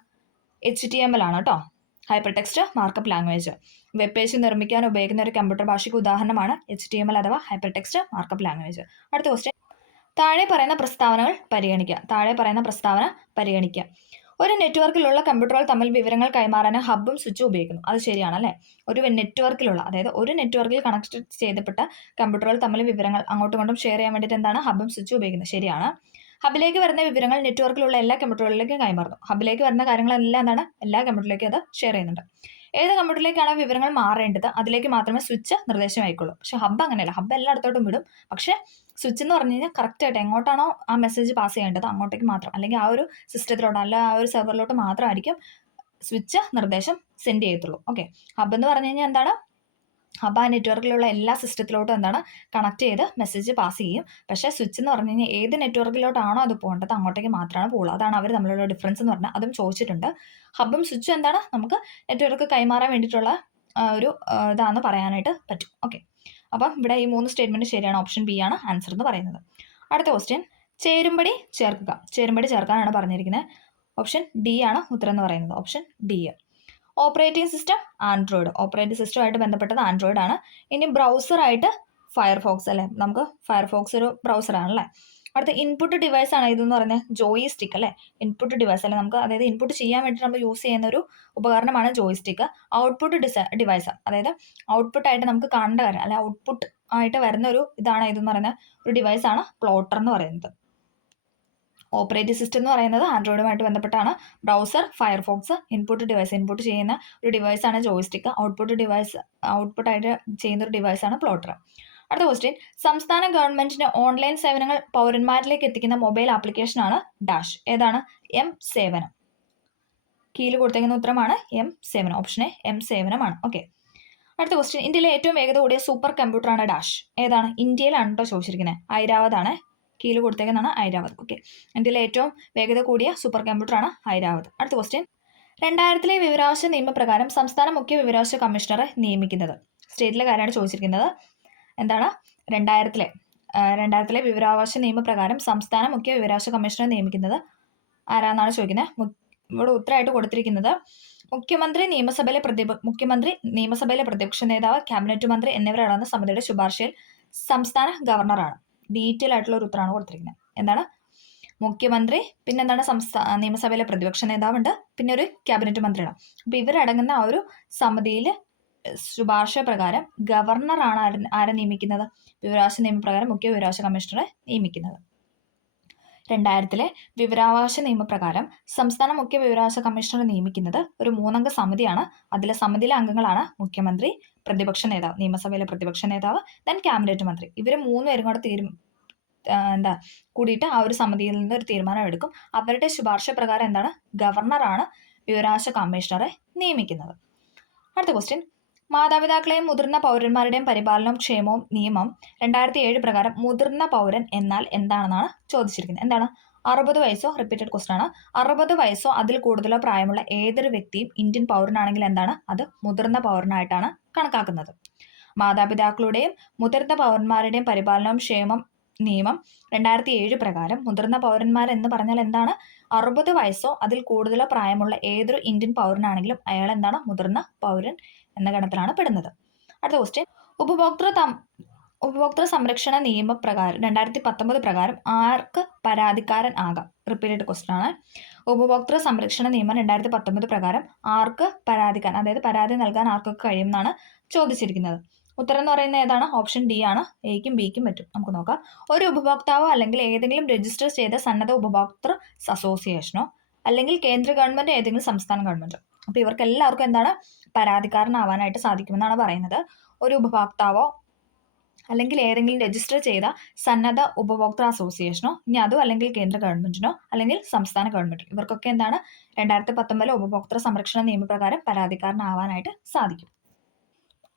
HTML ആണ് കേട്ടോ. Hyper text markup language. Web page നിർമ്മിക്കാൻ ഉപയോഗിക്കുന്ന ഒരു കമ്പ്യൂട്ടർ ഭാഷയ്ക്ക് ഉദാഹരണമാണ് HTML അഥവാ ഹൈപ്പർ ടെക്സ്റ്റ് മാർക്കപ്പ് ലാംഗ്വേജ്. അടുത്ത ക്വസ്റ്റ്യൻ. താഴെ പറയുന്ന പ്രസ്താവന പരിഗണിക്കുക. ഒരു നെറ്റ്വർക്കിലുള്ള കമ്പ്യൂട്ടറുകൾ തമ്മിൽ വിവരങ്ങൾ കൈമാറാൻ ഹബ്ബും സ്വിച്ചും ഉപയോഗിക്കുന്നു. അത് ശരിയാണല്ലേ. ഒരു നെറ്റ്വർക്കിലുള്ള, അതായത് ഒരു നെറ്റ്വർക്കിൽ കണക്ട് ചെയ്തപ്പെട്ട കമ്പ്യൂട്ടറുകൾ തമ്മിൽ വിവരങ്ങൾ അങ്ങോട്ടും ഇങ്ങോട്ടും ഷെയർ ചെയ്യാൻ വേണ്ടിയിട്ട് എന്താണ് ഹബ്ബും സ്വിച്ചും ഉപയോഗിക്കുന്നത്. ശരിയാണ്. ഹബിലേക്ക് വരുന്ന വിവരങ്ങൾ നെറ്റ്വർക്കിലുള്ള എല്ലാ കമ്പ്യൂട്ടറുകളിലേക്കും കൈമാറുന്നു. ഹബിലേക്ക് വരുന്ന കാര്യങ്ങളെല്ലാം എന്താണ് എല്ലാ കമ്പ്യൂട്ടറിലേക്കും അത് ഷെയർ ചെയ്യുന്നുണ്ട്. ഏത് കമ്പ്യൂട്ടറിലേക്കാണ് വിവരങ്ങൾ മാറേണ്ടത് അതിലേക്ക് മാത്രമേ സ്വിച്ച് നിർദ്ദേശം അയക്കുള്ളൂ. പക്ഷെ ഹബ്ബ് അങ്ങനെയല്ല. ഹബ്ബ് എല്ലായിടത്തോട്ടും വിടും. പക്ഷേ സ്വിച്ച് എന്ന് പറഞ്ഞു കഴിഞ്ഞാൽ കറക്റ്റായിട്ട് എങ്ങോട്ടാണോ ആ മെസ്സേജ് പാസ് ചെയ്യേണ്ടത് അങ്ങോട്ടേക്ക് മാത്രം, അല്ലെങ്കിൽ ആ ഒരു സിസ്റ്റത്തിലോട്ട് അല്ല ആ ഒരു സെർവറിലോട്ട് മാത്രമായിരിക്കും സ്വിച്ച് നിർദ്ദേശം സെൻഡ് ചെയ്യത്തുള്ളൂ. ഓക്കെ, ഹബ്ബ് എന്ന് പറഞ്ഞു കഴിഞ്ഞാൽ എന്താണ്? ഹബ്ബ് ആ നെറ്റ്വർക്കിലുള്ള എല്ലാ സിസ്റ്റത്തിലോട്ടും എന്താണ് കണക്ട് ചെയ്ത് മെസ്സേജ് പാസ് ചെയ്യും. പക്ഷേ സ്വിച്ച് എന്ന് പറഞ്ഞു കഴിഞ്ഞാൽ ഏത് നെറ്റ്വർക്കിലോട്ടാണോ അത് പോകേണ്ടത് അങ്ങോട്ടേക്ക് മാത്രമാണ് പോകുള്ളൂ. അതാണ് അവർ തമ്മിലുള്ള ഡിഫറൻസ് എന്ന് പറഞ്ഞാൽ. അതും ചോദിച്ചിട്ടുണ്ട്. ഹബ്ബും സ്വിച്ചും എന്താണ് നമുക്ക് നെറ്റ്വർക്ക് കൈമാറാൻ വേണ്ടിയിട്ടുള്ള ഒരു ഇതാണെന്ന് പറയാനായിട്ട് പറ്റും. ഓക്കെ, അപ്പം ഇവിടെ ഈ 3 സ്റ്റേറ്റ്മെൻറ്റ് ശരിയാണ്. ഓപ്ഷൻ ബി ആണ് ആൻസർ എന്ന് പറയുന്നത്. അടുത്ത ക്വസ്റ്റ്യൻ. ചേരുംപടി ചേർക്കാനാണ് പറഞ്ഞിരിക്കുന്നത്. ഓപ്ഷൻ ഡി ആണ് ഉത്തരം എന്ന് പറയുന്നത്. Option D. Operating system Android. Operating സിസ്റ്റമായിട്ട് ബന്ധപ്പെട്ടത് ആൻഡ്രോയിഡ് ആണ്. ഇനി ബ്രൗസറായിട്ട് ഫയർഫോക്സ് അല്ലേ. നമുക്ക് ഫയർഫോക്സ് ഒരു ബ്രൗസറാണല്ലേ. അടുത്ത ഇൻപുട്ട് ഡിവൈസ് ആണ് ഇതെന്ന് പറയുന്നത് ജോയിസ്റ്റിക് അല്ലേ. ഇൻപുട്ട് ഡിവൈസ് അല്ലെ, നമുക്ക് അതായത് ഇൻപുട്ട് ചെയ്യാൻ വേണ്ടി നമ്മൾ യൂസ് ചെയ്യുന്ന ഒരു ഉപകരണമാണ് ജോയിസ്റ്റിക്. ഔട്ട്പുട്ട് ഡിവൈസ്, അതായത് ഔട്ട്പുട്ടായിട്ട് നമുക്ക് കാണേണ്ട കാര്യം അല്ലെ, ഔട്ട്പുട്ട് ആയിട്ട് വരുന്ന ഒരു ഇതാണ് ഇതെന്ന് പറയുന്ന ഒരു ഡിവൈസാണ് പ്ലോട്ടർ എന്ന് പറയുന്നത്. ഓപ്പറേറ്റിംഗ് സിസ്റ്റം എന്ന് പറയുന്നത് ആൻഡ്രോയിഡുമായിട്ട് ബന്ധപ്പെട്ടാണ്. Browser Firefox. ഇൻപുട്ട് ചെയ്യുന്ന ഒരു ഡിവൈസാണ് ജോയ്സ്റ്റിക്ക്. ഔട്ട്പുട്ടായിട്ട് ചെയ്യുന്ന ഒരു ഡിവൈസാണ് പ്ലോട്ടർ. അടുത്ത ക്വസ്റ്റ്യൻ, സംസ്ഥാന ഗവൺമെന്റിന്റെ ഓൺലൈൻ സേവനങ്ങൾ പൗരന്മാരിലേക്ക് എത്തിക്കുന്ന മൊബൈൽ ആപ്ലിക്കേഷനാണ് ഡാഷ്. ഏതാണ്? എം സേവനം. കീഴിൽ കൊടുത്തേക്കുന്ന ഉത്തരമാണ് എം സേവനം. ഓപ്ഷൻ എ എം സേവനമാണ്. ഓക്കെ. അടുത്ത ക്വസ്റ്റ്യൻ, ഇന്ത്യയിലെ ഏറ്റവും വേഗത കൂടിയ സൂപ്പർ കമ്പ്യൂട്ടറാണ് ഡാഷ്. ഏതാണ്? ഇന്ത്യയിലാണ് കേട്ടോ ചോദിച്ചിരിക്കുന്നത്. ഐരാവതാണ്. കീഴിൽ കൊടുത്തേക്കുന്നതാണ് ഐരാവത്. ഓക്കെ. ഇന്ത്യയിലെ ഏറ്റവും വേഗത കൂടിയ സൂപ്പർ കമ്പ്യൂട്ടറാണ് ഐരാവത്. അടുത്ത ക്വസ്റ്റ്യൻ, 2000 വിവരാവകാശ നിയമപ്രകാരം സംസ്ഥാന മുഖ്യ വിവരാവകാശ കമ്മീഷണറെ നിയമിക്കുന്നത്. സ്റ്റേറ്റിലെ കാര്യമാണ് ചോദിച്ചിരിക്കുന്നത്. എന്താണ്? 2000 വിവരാവകാശ നിയമപ്രകാരം സംസ്ഥാന മുഖ്യ വിവരാവകാശ കമ്മീഷണറെ നിയമിക്കുന്നത് ആരാന്നാണ് ചോദിക്കുന്നത്. ഇവിടെ ഉത്തരമായിട്ട് കൊടുത്തിരിക്കുന്നത് മുഖ്യമന്ത്രി, നിയമസഭയിലെ പ്രതിപക്ഷ നേതാവ്, ക്യാബിനറ്റ് മന്ത്രി എന്നിവരടങ്ങുന്ന സമിതിയുടെ ശുപാർശയിൽ സംസ്ഥാന ഗവർണറാണ്. ഡീറ്റെയിൽ ആയിട്ടുള്ള ഒരു ഉത്തരമാണ് കൊടുത്തിരിക്കുന്നത്. എന്താണ്? മുഖ്യമന്ത്രി, പിന്നെന്താണ് നിയമസഭയിലെ പ്രതിപക്ഷ നേതാവുണ്ട്, പിന്നെ ഒരു ക്യാബിനറ്റ് മന്ത്രിയാണ്. അപ്പോൾ ഇവരടങ്ങുന്ന ആ ഒരു സമിതിയിൽ ശുപാർശ പ്രകാരം ഗവർണറാണ് ആരെ നിയമിക്കുന്നത്? വിവരാവകാശ നിയമപ്രകാരം മുഖ്യ വിവരാവകാശ കമ്മീഷണറെ നിയമിക്കുന്നത്. 2000 വിവരാവകാശ നിയമപ്രകാരം സംസ്ഥാന മുഖ്യ വിവരാവകാശ കമ്മീഷണറെ നിയമിക്കുന്നത് ഒരു 3 അംഗ സമിതിയാണ്. സമിതിയിലെ അംഗങ്ങളാണ് മുഖ്യമന്ത്രി, പ്രതിപക്ഷ നേതാവ്, നിയമസഭയിലെ പ്രതിപക്ഷ നേതാവ്, ദെൻ ക്യാബിനറ്റ് മന്ത്രി. ഇവർ 3 പേരും കൂടെ കൂടിയിട്ട് ആ ഒരു സമിതിയിൽ നിന്ന് ഒരു തീരുമാനം എടുക്കും. അവരുടെ ശുപാർശ പ്രകാരം എന്താണ്? ഗവർണറാണ് വിവരാവകാശ കമ്മീഷണറെ നിയമിക്കുന്നത്. അടുത്ത ക്വസ്റ്റ്യൻ, മാതാപിതാക്കളെയും മുതിർന്ന പൗരന്മാരുടെയും പരിപാലനവും ക്ഷേമവും നിയമം 2007 പ്രകാരം മുതിർന്ന പൗരൻ എന്നാൽ എന്താണെന്നാണ് ചോദിച്ചിരിക്കുന്നത്. എന്താണ്? 60 വയസ്സോ, റിപ്പീറ്റഡ് ക്വസ്റ്റ്യൻ ആണ്, 60 വയസ്സോ അതിൽ കൂടുതലോ പ്രായമുള്ള ഏതൊരു വ്യക്തിയും ഇന്ത്യൻ പൗരനാണെങ്കിൽ എന്താണ്? അത് മുതിർന്ന പൗരനായിട്ടാണ് കണക്കാക്കുന്നത്. മാതാപിതാക്കളുടെയും മുതിർന്ന പൗരന്മാരുടെയും പരിപാലനവും ക്ഷേമം നിയമം 2007 പ്രകാരം മുതിർന്ന പൗരന്മാർ എന്ന് പറഞ്ഞാൽ എന്താണ്? 60 വയസ്സോ അതിൽ കൂടുതലോ പ്രായമുള്ള ഏതൊരു ഇന്ത്യൻ പൗരനാണെങ്കിലും അയാൾ എന്താണ്? മുതിർന്ന പൗരൻ എന്ന ഗണത്തിലാണ് പെടുന്നത്. അടുത്ത ക്വസ്റ്റ്യൻ, ഉപഭോക്തൃ സംരക്ഷണ നിയമപ്രകാരം 2019 പ്രകാരം ആർക്ക് പരാതിക്കാരൻ ആകാം? റിപ്പീറ്റഡ് ക്വസ്റ്റ്യൻ ആണ്. ഉപഭോക്തൃ സംരക്ഷണ നിയമം 2019 പ്രകാരം ആർക്ക് പരാതിക്കാരൻ, അതായത് പരാതി നൽകാൻ ആർക്കൊക്കെ കഴിയുമെന്നാണ് ചോദിച്ചിരിക്കുന്നത്. ഉത്തരം എന്ന് പറയുന്നത് ഏതാണ്? ഓപ്ഷൻ ഡി ആണ്. എയ്ക്കും ബിക്കും പറ്റും. നമുക്ക് നോക്കാം. ഒരു ഉപഭോക്താവോ അല്ലെങ്കിൽ ഏതെങ്കിലും രജിസ്റ്റർ ചെയ്ത സന്നദ്ധ ഉപഭോക്തൃ അസോസിയേഷനോ അല്ലെങ്കിൽ കേന്ദ്ര ഗവൺമെന്റ്, ഏതെങ്കിലും സംസ്ഥാന ഗവൺമെന്റോ. അപ്പോൾ ഇവർക്ക് എല്ലാവർക്കും എന്താണ്? പരാതിക്കാരനാവാനായിട്ട് സാധിക്കുമെന്നാണ് പറയുന്നത്. ഒരു ഉപഭോക്താവോ അല്ലെങ്കിൽ ഏതെങ്കിലും രജിസ്റ്റർ ചെയ്ത സന്നദ്ധ ഉപഭോക്തൃ അസോസിയേഷനോ, ഇനി അതോ അല്ലെങ്കിൽ കേന്ദ്ര ഗവൺമെന്റിനോ അല്ലെങ്കിൽ സംസ്ഥാന ഗവൺമെന്റിനോ, ഇവർക്കൊക്കെ എന്താണ്? 2019 ഉപഭോക്തൃ സംരക്ഷണ നിയമപ്രകാരം പരാതിക്കാരനാവാനായിട്ട് സാധിക്കും.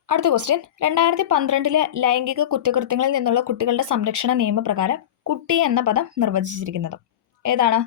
അടുത്ത ക്വസ്റ്റ്യൻ, 2012 ലൈംഗിക കുറ്റകൃത്യങ്ങളിൽ നിന്നുള്ള കുട്ടികളുടെ സംരക്ഷണ നിയമപ്രകാരം കുട്ടി എന്ന പദം നിർവചിച്ചിരിക്കുന്നത് ഏതാണ്?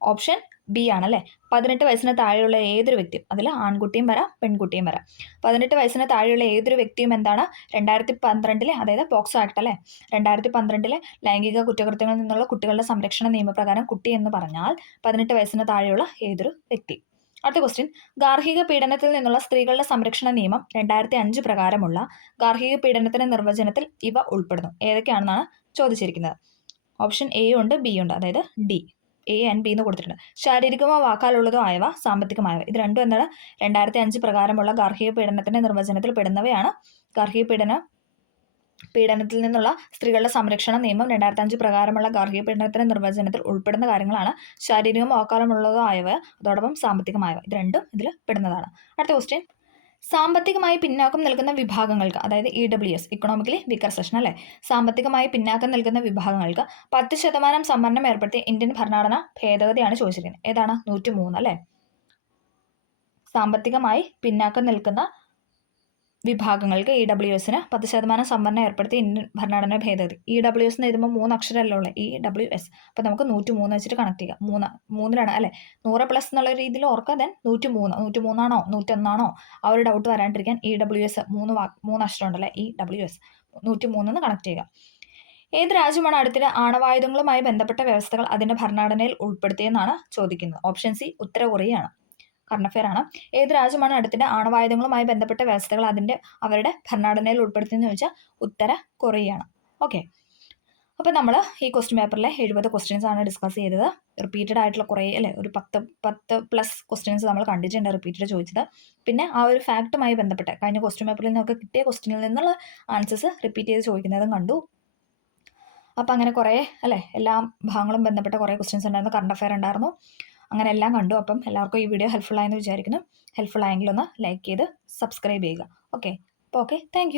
ഓപ്ഷൻ ബി ആണല്ലേ. 18 വയസ്സിന് താഴെയുള്ള ഏതൊരു വ്യക്തിയും, അതിൽ ആൺകുട്ടിയും വരാം പെൺകുട്ടിയും വരാം. 18 വയസ്സിന് താഴെയുള്ള ഏതൊരു വ്യക്തിയും എന്താണ്? 2012 അതായത് പോക്സോ ആക്ട് അല്ലേ, 2012 ലൈംഗിക കുറ്റകൃത്യങ്ങളിൽ നിന്നുള്ള കുട്ടികളുടെ സംരക്ഷണ നിയമപ്രകാരം കുട്ടി എന്ന് പറഞ്ഞാൽ 18 വയസ്സിന് താഴെയുള്ള ഏതൊരു വ്യക്തി. അടുത്ത ക്വസ്റ്റ്യൻ, ഗാർഹിക പീഡനത്തിൽ നിന്നുള്ള സ്ത്രീകളുടെ സംരക്ഷണ നിയമം 2005 പ്രകാരമുള്ള ഗാർഹിക പീഡനത്തിന്റെ നിർവചനത്തിൽ ഇവ ഉൾപ്പെടുന്നു. ഏതൊക്കെയാണെന്നാണ് ചോദിച്ചിരിക്കുന്നത്. ഓപ്ഷൻ എ ഉണ്ട്, ബി ഉണ്ട്, അതായത് ഡി, എ ആൻഡ് ബി എന്ന് കൊടുത്തിട്ടുണ്ട്. ശാരീരികമോ വാക്കാലുള്ളതോ ആയവ, സാമ്പത്തികമായവ. ഇത് രണ്ടും എന്താണ്? 2005 പ്രകാരമുള്ള ഗാർഹിക പീഡനത്തിന്റെ നിർവചനത്തിൽ പെടുന്നവയാണ്. ഗാർഹിക പീഡനത്തിൽ നിന്നുള്ള സ്ത്രീകളുടെ സംരക്ഷണ നിയമം 2005 പ്രകാരമുള്ള ഗാർഹിക പീഡനത്തിന്റെ നിർവചനത്തിൽ ഉൾപ്പെടുന്ന കാര്യങ്ങളാണ് ശാരീരികമോ വാക്കാലുള്ളതോ ആയവ, അതോടൊപ്പം സാമ്പത്തികമായവ. ഇത് രണ്ടും ഇതിൽ പെടുന്നതാണ്. അടുത്ത ക്വസ്റ്റ്യൻ, സാമ്പത്തികമായി പിന്നാക്കം നിൽക്കുന്ന വിഭാഗങ്ങൾക്ക്, അതായത് EWS, ഇക്കണോമിക്കലി വീക്കർ സെക്ഷൻ അല്ലേ, സാമ്പത്തികമായി പിന്നാക്കം നിൽക്കുന്ന വിഭാഗങ്ങൾക്ക് 10% സംവരണം ഏർപ്പെടുത്തിയ ഇന്ത്യൻ ഭരണഘടന ഭേദഗതിയാണ് ചോദിച്ചിരിക്കുന്നത്. ഏതാണ്? 103 അല്ലേ. സാമ്പത്തികമായി പിന്നാക്കം നിൽക്കുന്ന വിഭാഗങ്ങൾക്ക് EWSന് 10% സംവരണം ഏർപ്പെടുത്തിയ ഇന്ത്യൻ ഭരണഘടന ഭേദഗതി. EWS എന്ന് എഴുതുമ്പോൾ 3 അക്ഷരമല്ലേ ഉള്ളത്, EWS. അപ്പോൾ നമുക്ക് 103 വെച്ചിട്ട് കണക്ട് ചെയ്യാം. 3 അല്ലേ, 100+ എന്നുള്ള രീതിയിൽ ഓർക്കുക. ദെൻ 103 ആണോ 101 ആണോ ആ ഒരു ഡൗട്ട് വരാണ്ടിരിക്കാൻ EWS 3 അക്ഷരം ഉണ്ടല്ലേ, EWS 103 കണക്ട് ചെയ്യുക. ഏത് രാജ്യമാണ് അടുത്തിടെ ആണവായുധങ്ങളുമായി ബന്ധപ്പെട്ട വ്യവസ്ഥകൾ അതിന്റെ ഭരണഘടനയിൽ ഉൾപ്പെടുത്തിയെന്നാണ് ചോദിക്കുന്നത്. ഓപ്ഷൻ സി, ഉത്തര കൊറിയയാണ്. കറണ്ട് അഫെയർ ആണ്. ഏത് രാജ്യമാണ് അടുത്തിടെ ആണവായുധങ്ങളുമായി ബന്ധപ്പെട്ട വ്യവസ്ഥകൾ അവരുടെ ഭരണഘടനയിൽ ഉൾപ്പെടുത്തിയെന്ന് ചോദിച്ചാൽ ഉത്തര കൊറിയയാണ്. ഓക്കെ. അപ്പോൾ നമ്മൾ ഈ ക്വസ്റ്റ്യൻ പേപ്പറിലെ 70 ക്വസ്റ്റ്യൻസ് ആണ് ഡിസ്കസ് ചെയ്തത്. റിപ്പീറ്റഡ് ആയിട്ടുള്ള കുറേ അല്ലേ, ഒരു 10+ ക്വസ്റ്റ്യൻസ് നമ്മൾ കണ്ടിട്ടുണ്ട് റിപ്പീറ്റഡ് ചോദിച്ചത്. പിന്നെ ആ ഒരു ഫാക്റ്റുമായി ബന്ധപ്പെട്ട് കഴിഞ്ഞ ക്വസ്റ്റ്യൻ പേപ്പറിൽ നിന്നൊക്കെ കിട്ടിയ ക്വസ്റ്റ്യനിൽ നിന്നുള്ള ആൻസേഴ്സ് റിപ്പീറ്റ് ചെയ്ത് ചോദിക്കുന്നതും കണ്ടു. അപ്പോൾ അങ്ങനെ കുറേ അല്ലേ എല്ലാ ഭാഗങ്ങളും ബന്ധപ്പെട്ട കുറേ ക്വസ്റ്റ്യൻസ് ഉണ്ടായിരുന്നു, കറണ്ട് അഫെയർ ഉണ്ടായിരുന്നു, അങ്ങനെ എല്ലാം കണ്ടു. അപ്പം എല്ലാവർക്കും ഈ വീഡിയോ ഹെൽപ്ഫുൾ ആയെന്ന് വിചാരിക്കുന്നു. ഹെൽപ്ഫുൾ ആയെങ്കിൽ ഒന്ന് ലൈക്ക് ചെയ്ത് സബ്സ്ക്രൈബ് ചെയ്യുക. ഓക്കെ, അപ്പോൾ ഓക്കെ, താങ്ക്